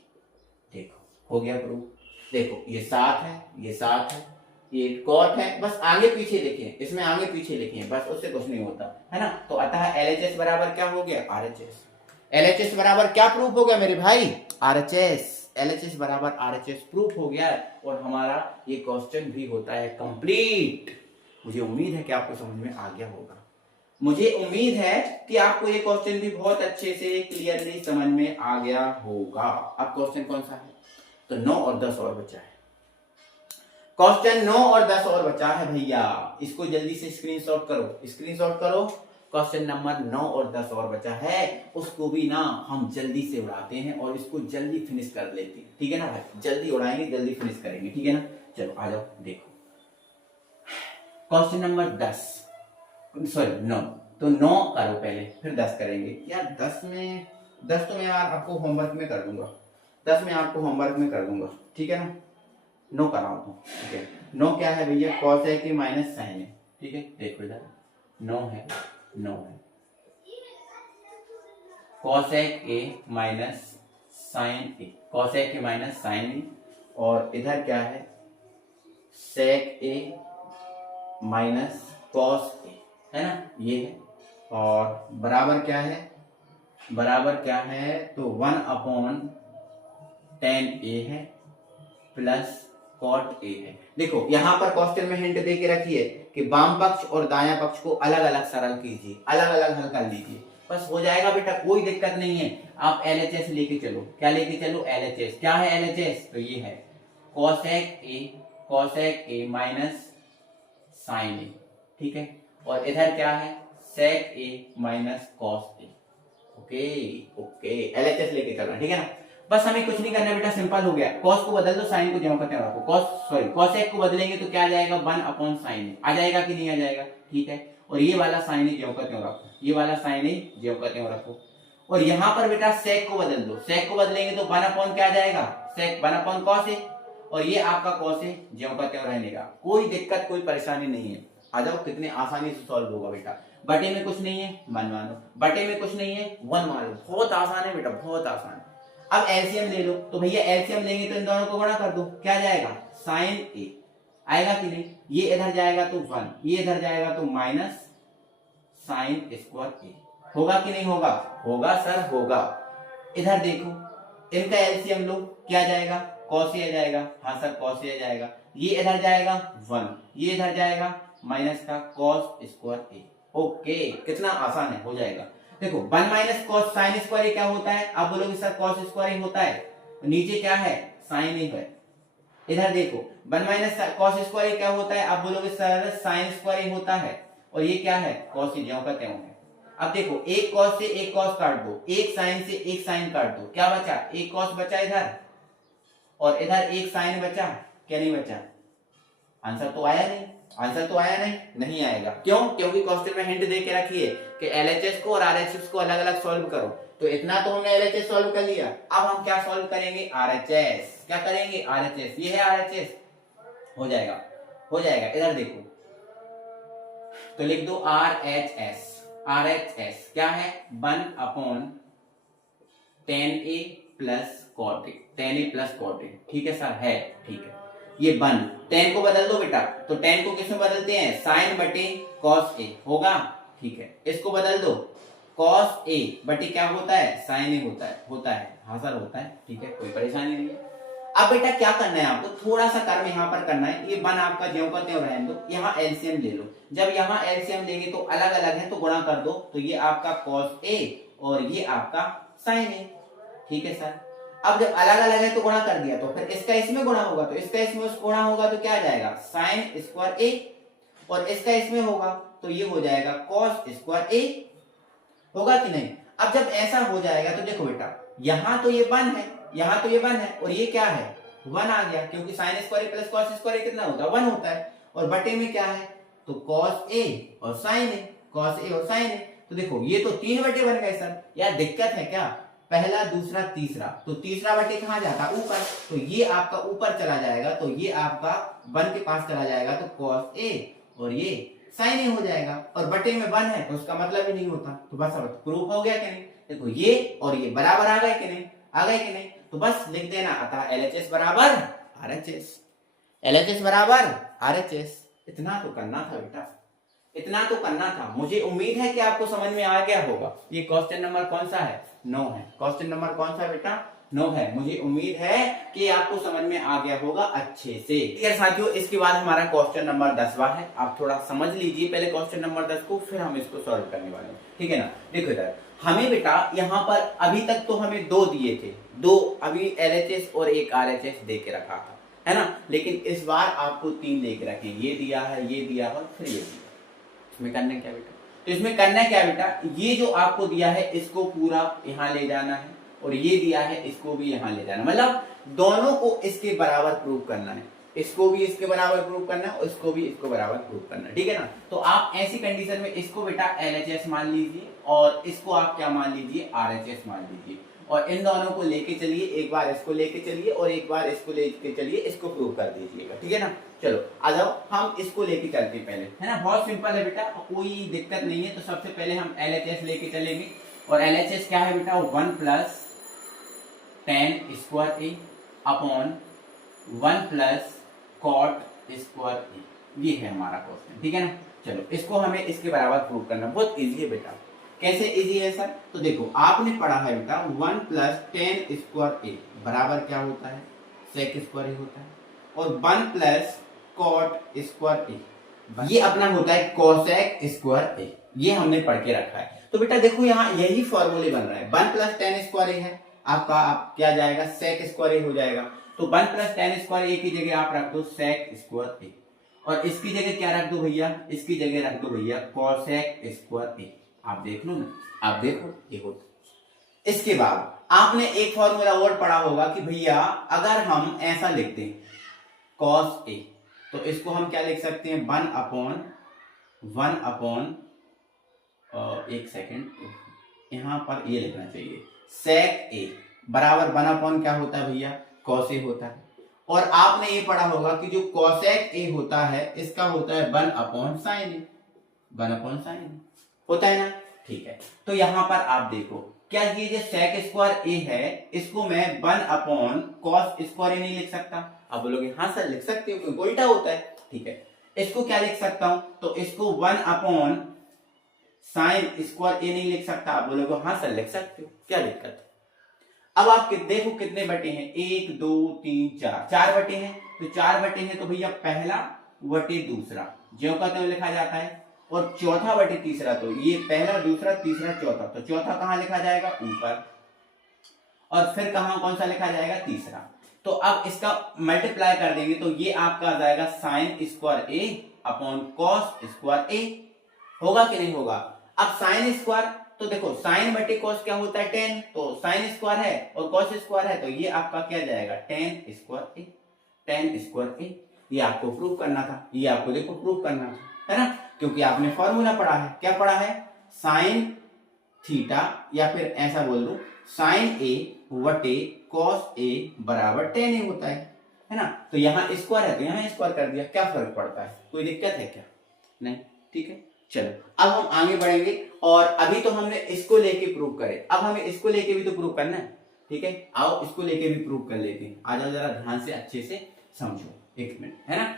देखो हो गया प्रूफ, देखो ये 7 है, ये 7 है, ये cot है, बस आगे पीछे लिखें, इसमें आगे पीछे लिखें बस, उससे कुछ नहीं होता है ना। तो अतः LHS बराबर क्या हो गया RHS, LHS बराबर क्या प्रूफ हो गया मेरे भाई RHS, LHS बराबर RHS प्रूफ हो गया और हमारा ये क्वेश्चन भी होता है कंप्लीट। मुझे उम्मीद है कि आपको समझ में आ गया होगा, मुझे उम्मीद है कि आपको ये क्वेश्चन भी बहुत अच्छे से क्लियरली समझ में आ गया होगा। अब क्वेश्चन कौन सा है, तो 9 और 10 और बचा है, क्वेश्चन 9 और 10 और बचा है भैया, इसको जल्दी से स्क्रीनशॉट करो। क्वेश्चन नंबर 9 और 10 और बचा है, उसको भी ना हम जल्दी से उड़ाते हैं और इसको जल्दी फिनिश कर लेते हैं, ठीक है ना भाई, जल्दी उड़ाएंगे जल्दी फिनिश करेंगे, ठीक है ना। चलो आ जाओ देखो क्वेश्चन नंबर 10 सॉरी 9, तो 9 करो पहले फिर 10 करेंगे यार। 10 तो मैं यार आपको होमवर्क में कर दूंगा, 10 में आपको होमवर्क में कर दूंगा, ठीक है ना। 9 कराओ तो, ठीक है। 9 क्या है भैया cos है कि माइनस साइन है, ठीक है। देखो इधर 9 है cos ए माइनस साइन ए, cos ए माइनस साइन ए, और इधर क्या है sec ए माइनस cos ए, है ना, ये है। और बराबर क्या है तो 1/tan ए है प्लस cot ए है। देखो यहाँ पर क्वेश्चन में हिंट दे के रखिए कि वाम पक्ष और दायां पक्ष को अलग अलग सरल कीजिए, अलग अलग हल कर लीजिए, बस हो जाएगा बेटा, कोई दिक्कत नहीं है। आप LHS लेके चलो, क्या लेके चलो LHS, क्या है LHS, तो ये है cosec ए माइनस साइन ए, ठीक है। और इधर क्या है sec ए माइनस cos ए, ओके LHS लेके चलना, ठीक है ना। बस हमें कुछ नहीं करना बेटा, सिंपल हो गया, cos को बदल दो साइन को जमा करते रखो, cosec को बदलेंगे तो क्या आ जाएगा 1/sin आ जाएगा कि नहीं आ जाएगा, ठीक है। और ये वाला साइन ही जमा करते रखो, ये वाला साइन ही जमा करते रखो। और यहाँ पर बेटा sec को बदल दो, sec को बदलेंगे तो 1/ क्या आ जाएगा sec 1/cos ए, और ये आपका cos ए जमा करते रहने का, कोई दिक्कत कोई परेशानी नहीं है। आ जाओ, कितने आसानी से सॉल्व होगा बेटा, बटे में कुछ नहीं है 1 मान लो, बटे में कुछ नहीं है 1 मान लो, बहुत आसान है बेटा, बहुत आसान। अब एलसीएम ले लो, तो भैया एलसीएम लेंगे तो इन दोनों को गुणा कर दो, क्या जाएगा साइन ए आएगा कि नहीं, ये इधर जाएगा तो 1, ये इधर जाएगा तो माइनस साइन स्क्वायर ए, होगा कि नहीं होगा, होगा सर होगा। इधर देखो इनका एलसीएम लो, क्या जाएगा cos ए जाएगा, हाँ सर cos ए जाएगा, ये इधर जाएगा 1, ये इधर जाएगा माइनस का cos स्क्वायर ए, ओके कितना आसान है, हो जाएगा। देखो 1 माइनस cos साइन स्क्वायर क्या होता है, आप बोलोगे सर cos स्क्वायर होता है, नीचे क्या है साइन ही है। इधर देखो 1 माइनस cos स्क्वायर क्या होता है, आप बोलोगे सर साइन स्क्वायर होता है, और ये क्या है cos ही ज्यों का त्यों है। अब देखो एक cos से एक cos काट दो, एक साइन से एक साइन काट दो, क्या बचा एक cos बचा इधर, और इधर एक साइन बचा, क्या नहीं बचा, आंसर तो आया नहीं, आंसर तो आया नहीं आएगा, क्यों, क्योंकि क्वेश्चन में हिंट दे के रखी है कि LHS को और RHS को अलग अलग सॉल्व करो। तो इतना तो हमने LHS सॉल्व कर लिया, अब हम क्या सॉल्व करेंगे RHS, क्या करेंगे RHS, ये है RHS, हो जाएगा इधर देखो, तो लिख दो RHS क्या है 1/tan A plus cot A, tan A plus cot A, ठीक है सर है, ठीक है। ये 1 tan को बदल दो बेटा, तो tan को किसमें बदलते हैं, साइन बटे cos a होगा, ठीक है। इसको बदल दो, cos a बटे क्या होता है, साइन a होता है हाँ सर होता है, ठीक है, कोई परेशानी नहीं है। अब बेटा क्या करना है आपको, थोड़ा सा कर्म यहाँ पर करना है, ये 1 आपका ज्यों का त्यों रहने दो, यहाँ एलसीएम ले लो। जब यहाँ एलसीएम लेंगे तो अलग अलग है तो गुणा कर दो, तो ये आपका cos a और ये आपका sin a, ठीक है सर। अब जब अलग अलग है तो गुणा कर दिया, तो फिर इसका इसमें गुणा होगा, तो इसका इसमें गुणा होगा तो क्या आ जाएगा, साइन स्क्वायर a, और इसका इसमें होगा तो ये हो जाएगा cos स्क्वायर a, होगा कि नहीं। अब जब ऐसा हो जाएगा तो देखो बेटा, यहाँ तो ये 1 है, यहाँ तो ये 1 है, और ये क्या है 1 आ गया, क्योंकि sine square plus cos square कितना होता है 1 होता है, और बटे में क्या है तो cos a और sin a, cos a और sin a, तो देखो ये तो 3 बटे बन गए सर। यार दिक्कत है क्या, पहला दूसरा तीसरा, तो तीसरा बटे कहाँ जाता ऊपर, तो ये आपका ऊपर चला जाएगा, तो ये आपका 1 के पास चला जाएगा, तो cos a और ये sin a हो जाएगा, और बटे में 1 है तो उसका मतलब ही नहीं होता, तो बस अब प्रूफ हो गया कि नहीं। देखो ये और ये बराबर आ गए कि नहीं, आ गए कि नहीं, तो बस लिख देना, अतः LHS बराबर RHS, LHS बराबर RHS। इतना तो करना था बेटा, इतना तो करना था। मुझे उम्मीद है कि आपको समझ में आ गया होगा। ये क्वेश्चन नंबर कौन सा है, 9 है। क्वेश्चन नंबर कौन सा बेटा, 9 है। मुझे उम्मीद है कि आपको समझ में आ गया होगा अच्छे से। यार साथियों, इसके बाद हमारा क्वेश्चन नंबर 10वां है। आप थोड़ा समझ लीजिए पहले क्वेश्चन नंबर 10 को, फिर हम इसको सॉल्व करने वाले हैं, ठीक है ना। देखो इधर हमें बेटा यहाँ पर अभी तक तो हमें 2 दिए थे, 2 अभी LHS और एक RHS दे के रखा था, है ना। लेकिन इस बार आपको 3 दे के रखे, ये दिया है, ये दिया है, फिर ये दिया। इसमें करना क्या बेटा, तो इसमें करना क्या बेटा, ये जो आपको दिया है इसको पूरा यहाँ ले जाना है, और ये दिया है इसको भी यहाँ ले जाना, मतलब दोनों को इसके बराबर प्रूव करना है, इसको भी इसके बराबर प्रूव करना है और इसको भी इसको बराबर प्रूव करना है, ठीक है ना। तो आप ऐसी कंडीशन में इसको बेटा LHS मान लीजिए और इसको आप क्या मान लीजिए, RHS मान लीजिए, और इन दोनों को लेके चलिए, एक बार इसको लेके चलिए और एक बार इसको लेके चलिए, इसको प्रूव कर दीजिएगा, ठीक है ना। चलो आ जाओ, हम इसको लेके चलते हैं पहले, है ना। बहुत सिंपल है बेटा, कोई दिक्कत नहीं है। तो सबसे पहले हम LHS लेके चलेंगे, और LHS क्या है बेटा, 1 plus tan square a upon 1 plus cot square a, ये है हमारा क्वेश्चन, ठीक है ना। चलो इसको हमें इसके बराबर प्रूव करना, बहुत इजी है बेटा। कैसे इजी है सर, तो देखो आपने पढ़ा है बेटा 1 प्लस tan स्क्वायर a बराबर क्या होता है, sec स्क्वायर a होता है, और 1 प्लस कॉट स्क्वायर a ये अपना होता है cosec स्क्वायर a, ये हमने पढ़ के रखा है। तो बेटा देखो यहाँ यही फॉर्मूले बन रहा है, 1 प्लस tan स्क्वायर a है आपका, आप क्या जाएगा sec स्क्वायर a हो जाएगा, तो 1 प्लस tan स्क्वायर a की जगह आप रख दो sec स्क्वायर a, और इसकी जगह क्या रख दो भैया, इसकी जगह रख दो भैया cosec स्क्वायर a। आप देख लो ना, आप देखो ये होता। इसके बाद आपने एक फॉर्मूला और पढ़ा होगा कि भैया अगर हम ऐसा लिखते हैं cos a, तो इसको हम क्या लिख सकते हैं, 1 अपॉन एक सेकेंड, यहां पर ये लिखना चाहिए sec a बराबर 1 अपॉन क्या होता है भैया, cos a होता है। और आपने ये पढ़ा होगा कि जो cosec a होता है इसका होता है 1 upon sin a, 1 upon sin a होता है ना, ठीक है। तो यहां पर आप देखो क्या, ये जो sec स्क्वायर a है इसको मैं 1 अपॉन cos स्क्वायर a नहीं लिख सकता। आप बोलोगे हाँ सर लिख सकते हो, क्योंकि उल्टा होता है, ठीक है। इसको क्या लिख सकता हूं, तो इसको 1 अपॉन साइन स्क्वायर a नहीं लिख सकता। आप बोलोगे हाँ सर लिख सकते हो, क्या दिक्कत है। अब आप देखो कितने बटे हैं, 1 2 3 4, 4 बटे हैं, तो 4 बटे हैं तो भैया पहला बटे दूसरा ज्यों का त्यों लिखा जाता है, और चौथा बटे तीसरा, तो ये पहला दूसरा तीसरा चौथा, तो चौथा कहां लिखा जाएगा, ऊपर, और फिर कहां कौन सा लिखा जाएगा, तीसरा। तो अब इसका मल्टीप्लाई कर देंगे तो ये आपका आ जाएगा sine square a upon cos square a, होगा कि नहीं होगा। अब साइन स्क्वायर, तो देखो साइन बटे कॉस क्या होता है, tan, तो साइन स्क्वायर है और कॉस स्क्वायर है, तो ये आपका क्या जाएगा, tan square a, tan square a। ये आपको प्रूव करना था, ये आपको देखो प्रूव करना था, है ना, क्योंकि आपने फॉर्मूला पढ़ा है। क्या पढ़ा है, साइन थीटा, या फिर ऐसा बोल दो साइन a वटे कॉस a बराबर tan a होता है ना। तो यहाँ स्क्वायर है तो यहाँ स्क्वायर कर दिया, क्या फर्क पड़ता है, कोई दिक्कत है क्या, नहीं, ठीक है। चलो अब हम आगे बढ़ेंगे, और अभी तो हमने इसको लेके प्रूव करे, अब हमें इसको लेके भी तो प्रूव करना है, ठीक है। आओ इसको लेके भी प्रूव कर लेते हैं, आ जाओ जरा ध्यान से अच्छे से समझो। एक मिनट, है ना।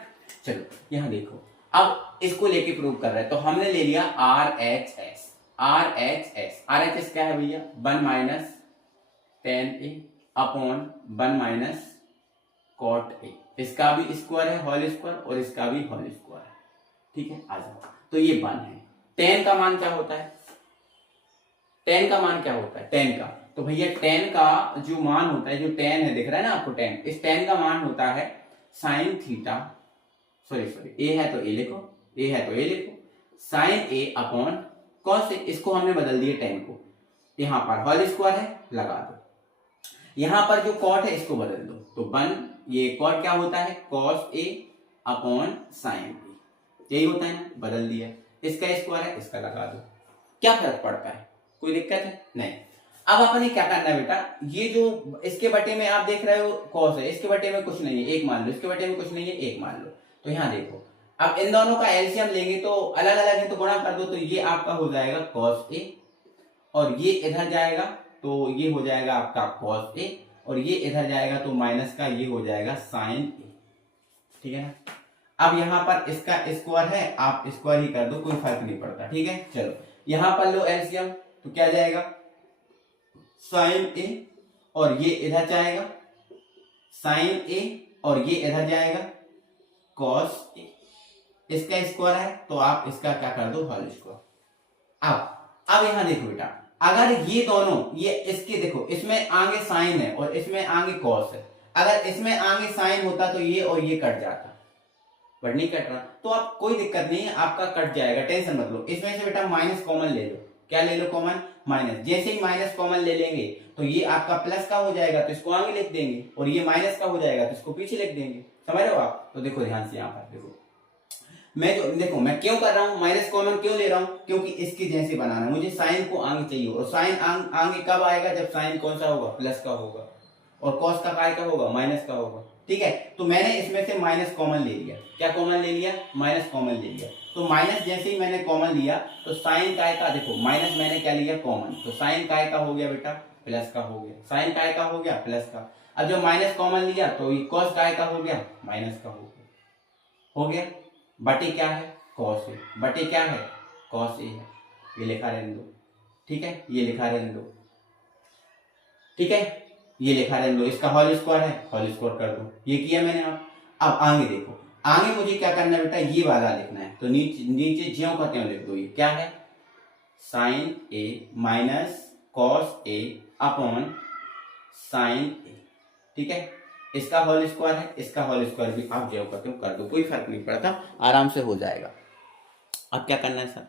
चलो यहाँ देखो, अब इसको लेके प्रूव कर रहे हैं, तो हमने ले लिया R H S. R H S, R H S क्या है भैया, 1 minus tan A upon 1 minus cot A. इसका भी स्क्वायर है होल स्क्वायर और इसका भी होल स्क्वायर है, ठीक है। आ जाओ, तो ये 1 है। टेन का मान क्या होता है, टेन का मान क्या होता है, टेन का, तो भैया टेन का जो मान होता है, जो टेन है दिख रहा है ना आपको टेन, इस टेन का मान होता है साइन थीटा, सॉरी ए है तो ए लिखो, ए है तो ए लिखो, sign A upon cos A. इसको हमने बदल दिया टेन को, यहां पर होल स्क्वायर है लगा दो, यहां पर जो कॉट है इसको बदल दो, तो 1, ये कॉट क्या होता है, कॉस ए अपॉन साइन ए, यही होता है ना, बदल दिया। इसका स्क्वायर है, इसका लगा दो, क्या फर्क पड़ता है, कोई दिक्कत है नहीं। अब अपन क्या करना है बेटा, ये जो इसके बटे में आप देख रहे हो कॉस है, इसके बटे में कुछ नहीं है, एक मान लो, इसके बटे में कुछ नहीं है, एक मान लो। तो यहाँ देखो, अब इन दोनों का एलसीएम लेंगे तो अलग अलग है, तो गुणा कर दो, तो ये आपका हो जाएगा कॉस ए, और ये इधर जाएगा तो ये हो जाएगा आपका कॉस ए, और ये इधर जाएगा तो माइनस का ये हो जाएगा साइन ए, ठीक है ना। अब यहाँ पर इसका स्क्वायर है, आप स्क्वायर ही कर दो, कोई फर्क नहीं पड़ता, ठीक है। चलो यहां पर लो एलसीएम, तो क्या जाएगा साइन ए, और ये इधर जाएगा साइन ए, और ये इधर जाएगा कॉस ए। इसका स्क्वायर है तो आप इसका क्या कर दो, होल स्क्वायर। अब यहां देखो बेटा, अगर ये दोनों, ये इसके देखो, इसमें आगे साइन है और इसमें आगे कॉस है, अगर इसमें आगे साइन होता तो ये और ये कट जाता, बट नहीं कट रहा, तो आप कोई दिक्कत नहीं है, आपका कट जाएगा, टेंशन मत लो। इसमें से बेटा माइनस कॉमन ले लो, क्या ले लो कॉमन, माइनस। जैसे ही माइनस कॉमन ले लेंगे तो ये आपका प्लस का हो जाएगा, तो इसको आगे लिख देंगे, और ये माइनस का हो जाएगा तो इसको पीछे लिख देंगे, समझ रहे हो आप। तो देखो ध्यान से यहाँ पर देखो, मैं जो देखो मैं क्यों कर रहा हूँ, माइनस कॉमन क्यों ले रहा हूँ, क्योंकि इसके जैसे बनाना है मुझे, साइन को आगे चाहिए, और साइन आगे कब आएगा, जब साइन कौन सा होगा, प्लस का होगा, और कॉस का काय का होगा, माइनस का होगा, ठीक है। तो मैंने इसमें से माइनस कॉमन ले लिया, क्या कॉमन ले लिया, माइनस कॉमन ले लिया। तो माइनस जैसे ही मैंने कॉमन लिया तो साइन काय का, देखो माइनस मैंने क्या लिया कॉमन, तो साइन काय का हो गया बेटा प्लस का हो गया, साइन काय का हो गया प्लस का। अब जब माइनस कॉमन लिया तो ये कॉस काय का हो गया, माइनस का हो गया, बटे क्या है, कॉस ए, बटे क्या है, कॉस ए है, ये लिखा रहने दो, ठीक है, ये लिखा रहने दो, ठीक है, ये लिखा रहने दो। इसका होल स्क्वायर है, होल स्क्वायर कर दो, ये किया मैंने। अब आगे देखो, आगे मुझे क्या करना है बेटा, ये वाला लिखना है, तो नीचे ज्यों का त्यों लिख दो, ये क्या है, sign A minus cos A upon sine ए, ठीक है। इसका होल स्क्वायर है, इसका होल स्क्वायर भी आप ज्यों का त्यों कर दो, कोई फर्क नहीं पड़ता, आराम से हो जाएगा। अब क्या करना है सर,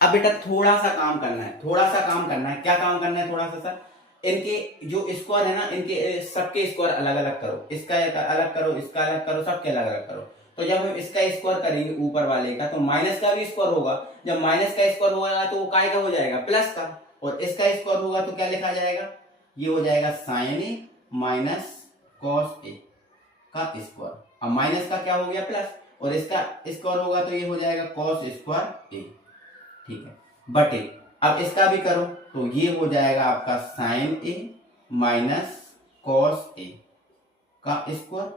अब बेटा थोड़ा सा काम करना है, थोड़ा सा काम करना है, क्या काम करना है थोड़ा सा सर, इनके जो स्क्वायर है ना, इनके सबके स्क्वायर अलग अलग करो, इसका अलग करो, इसका अलग करो, सबके अलग अलग करो। तो जब हम इसका स्क्वायर करेंगे ऊपर वाले का, तो माइनस का भी स्क्वायर होगा, जब माइनस का स्क्वायर होगा तो वो काय का हो जाएगा, प्लस का, और इसका स्क्वायर होगा तो क्या लिखा जाएगा, ये हो जाएगा sign A minus cos A का स्क्वायर। अब माइनस का क्या हो गया प्लस, और इसका स्क्वायर होगा तो ये हो जाएगा कॉस स्क्वायर ए, ठीक है, बटे अब इसका भी करो तो ये हो जाएगा आपका sign A minus cos A का स्क्वायर,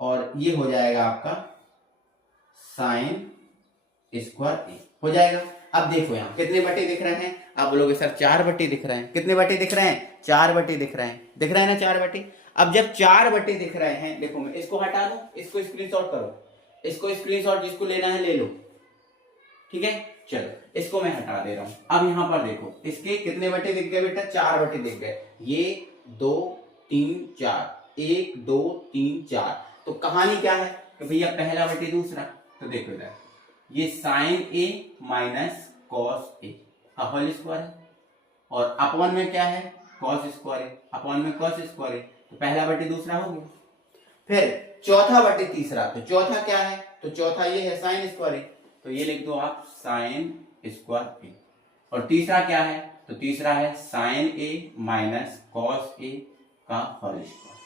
और ये हो जाएगा आपका साइन स्क्वायर ए हो जाएगा। अब देखो यहाँ कितने बटे दिख रहे हैं, आप बोलोगे सर 4 बटे दिख रहे हैं, कितने बटे दिख रहे हैं, 4 बटे दिख रहे हैं, दिख रहे हैं ना 4 बटे। अब जब 4 बटे दिख रहे हैं, देखो मैं इसको हटा दूं, इसको स्क्रीनशॉट करो, इसको स्क्रीनशॉट जिसको लेना है ले लो, ठीक है। चलो इसको मैं हटा दे रहा हूं। अब यहां पर देखो इसके कितने बटे दिख गए बेटा, 4 बटे दिख गए, ये 2 3 4, 1 2 3 4। तो कहानी क्या है कि भैया पहला बटे दूसरा, तो देखो इधर ये sign A minus cos A whole square है, और अपॉन में क्या है कॉस स्क्वायर है, अपॉन में कॉस स्क्वायर है, तो पहला बटे दूसरा हो गया। फिर चौथा बटे तीसरा, तो चौथा क्या है, तो चौथा ये है साइन स्क्वायर है, तो ये लिख दो आप साइन स्क्वायर ए, और तीसरा क्या है, तो तीसरा है sign A minus cos A का होल स्क्वायर,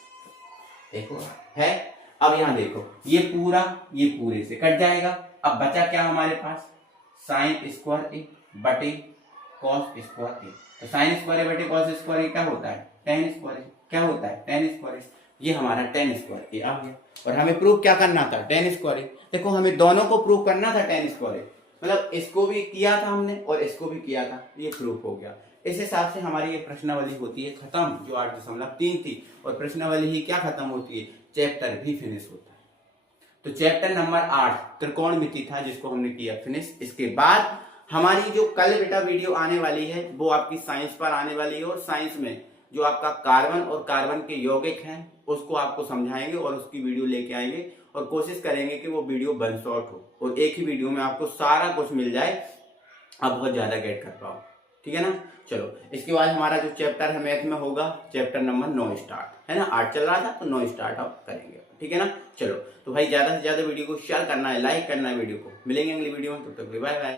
देखो है। अब यहां देखो ये पूरा ये पूरे से कट जाएगा, अब बचा क्या हमारे पास, साइन स्क्वायर ए बटे कॉस स्क्वायर ए, तो साइन स्क्वायर ए बटे कॉस स्क्वायर ए क्या होता है, टेन स्क्वायर ए, क्या होता है टेन स्क्वायर ए, ये हमारा टेन स्क्वायर ए आ गया। और हमें प्रूव क्या करना था, tan स्क्वायर ए। देखो हमें दोनों को प्रूव करना था tan स्क्वायर ए, मतलब इसको भी किया था हमने और इसको भी किया था, ये प्रूफ हो गया। इस हिसाब से हमारी ये प्रश्नावली होती है खत्म, जो 8.3 थी। और प्रश्नावली ही क्या खत्म होती है, चैप्टर भी फिनिश होता है। तो चैप्टर नंबर 8 त्रिकोणमिति था, जिसको हमने किया फिनिश। इसके बाद हमारी जो कल बेटा वीडियो आने वाली है वो आपकी साइंस पर आने वाली है, और साइंस में जो आपका कार्बन और कार्बन के यौगिक हैं उसको आपको समझाएंगे और उसकी वीडियो लेके आएंगे, और कोशिश करेंगे कि वो वीडियो वन शॉट हो और एक ही वीडियो में आपको सारा कुछ मिल जाए, आप बहुत ज्यादा गेट कर पाओ। ठीक है ना। चलो इसके बाद हमारा जो चैप्टर है मैथ में होगा चैप्टर नंबर 9 स्टार्ट, है ना। 8 चल रहा था तो 9 स्टार्ट आप करेंगे। ठीक है ना। चलो तो भाई ज्यादा से ज्यादा वीडियो को शेयर करना है, लाइक करना है वीडियो को। मिलेंगे अगली वीडियो में, तब तक बाय बाय।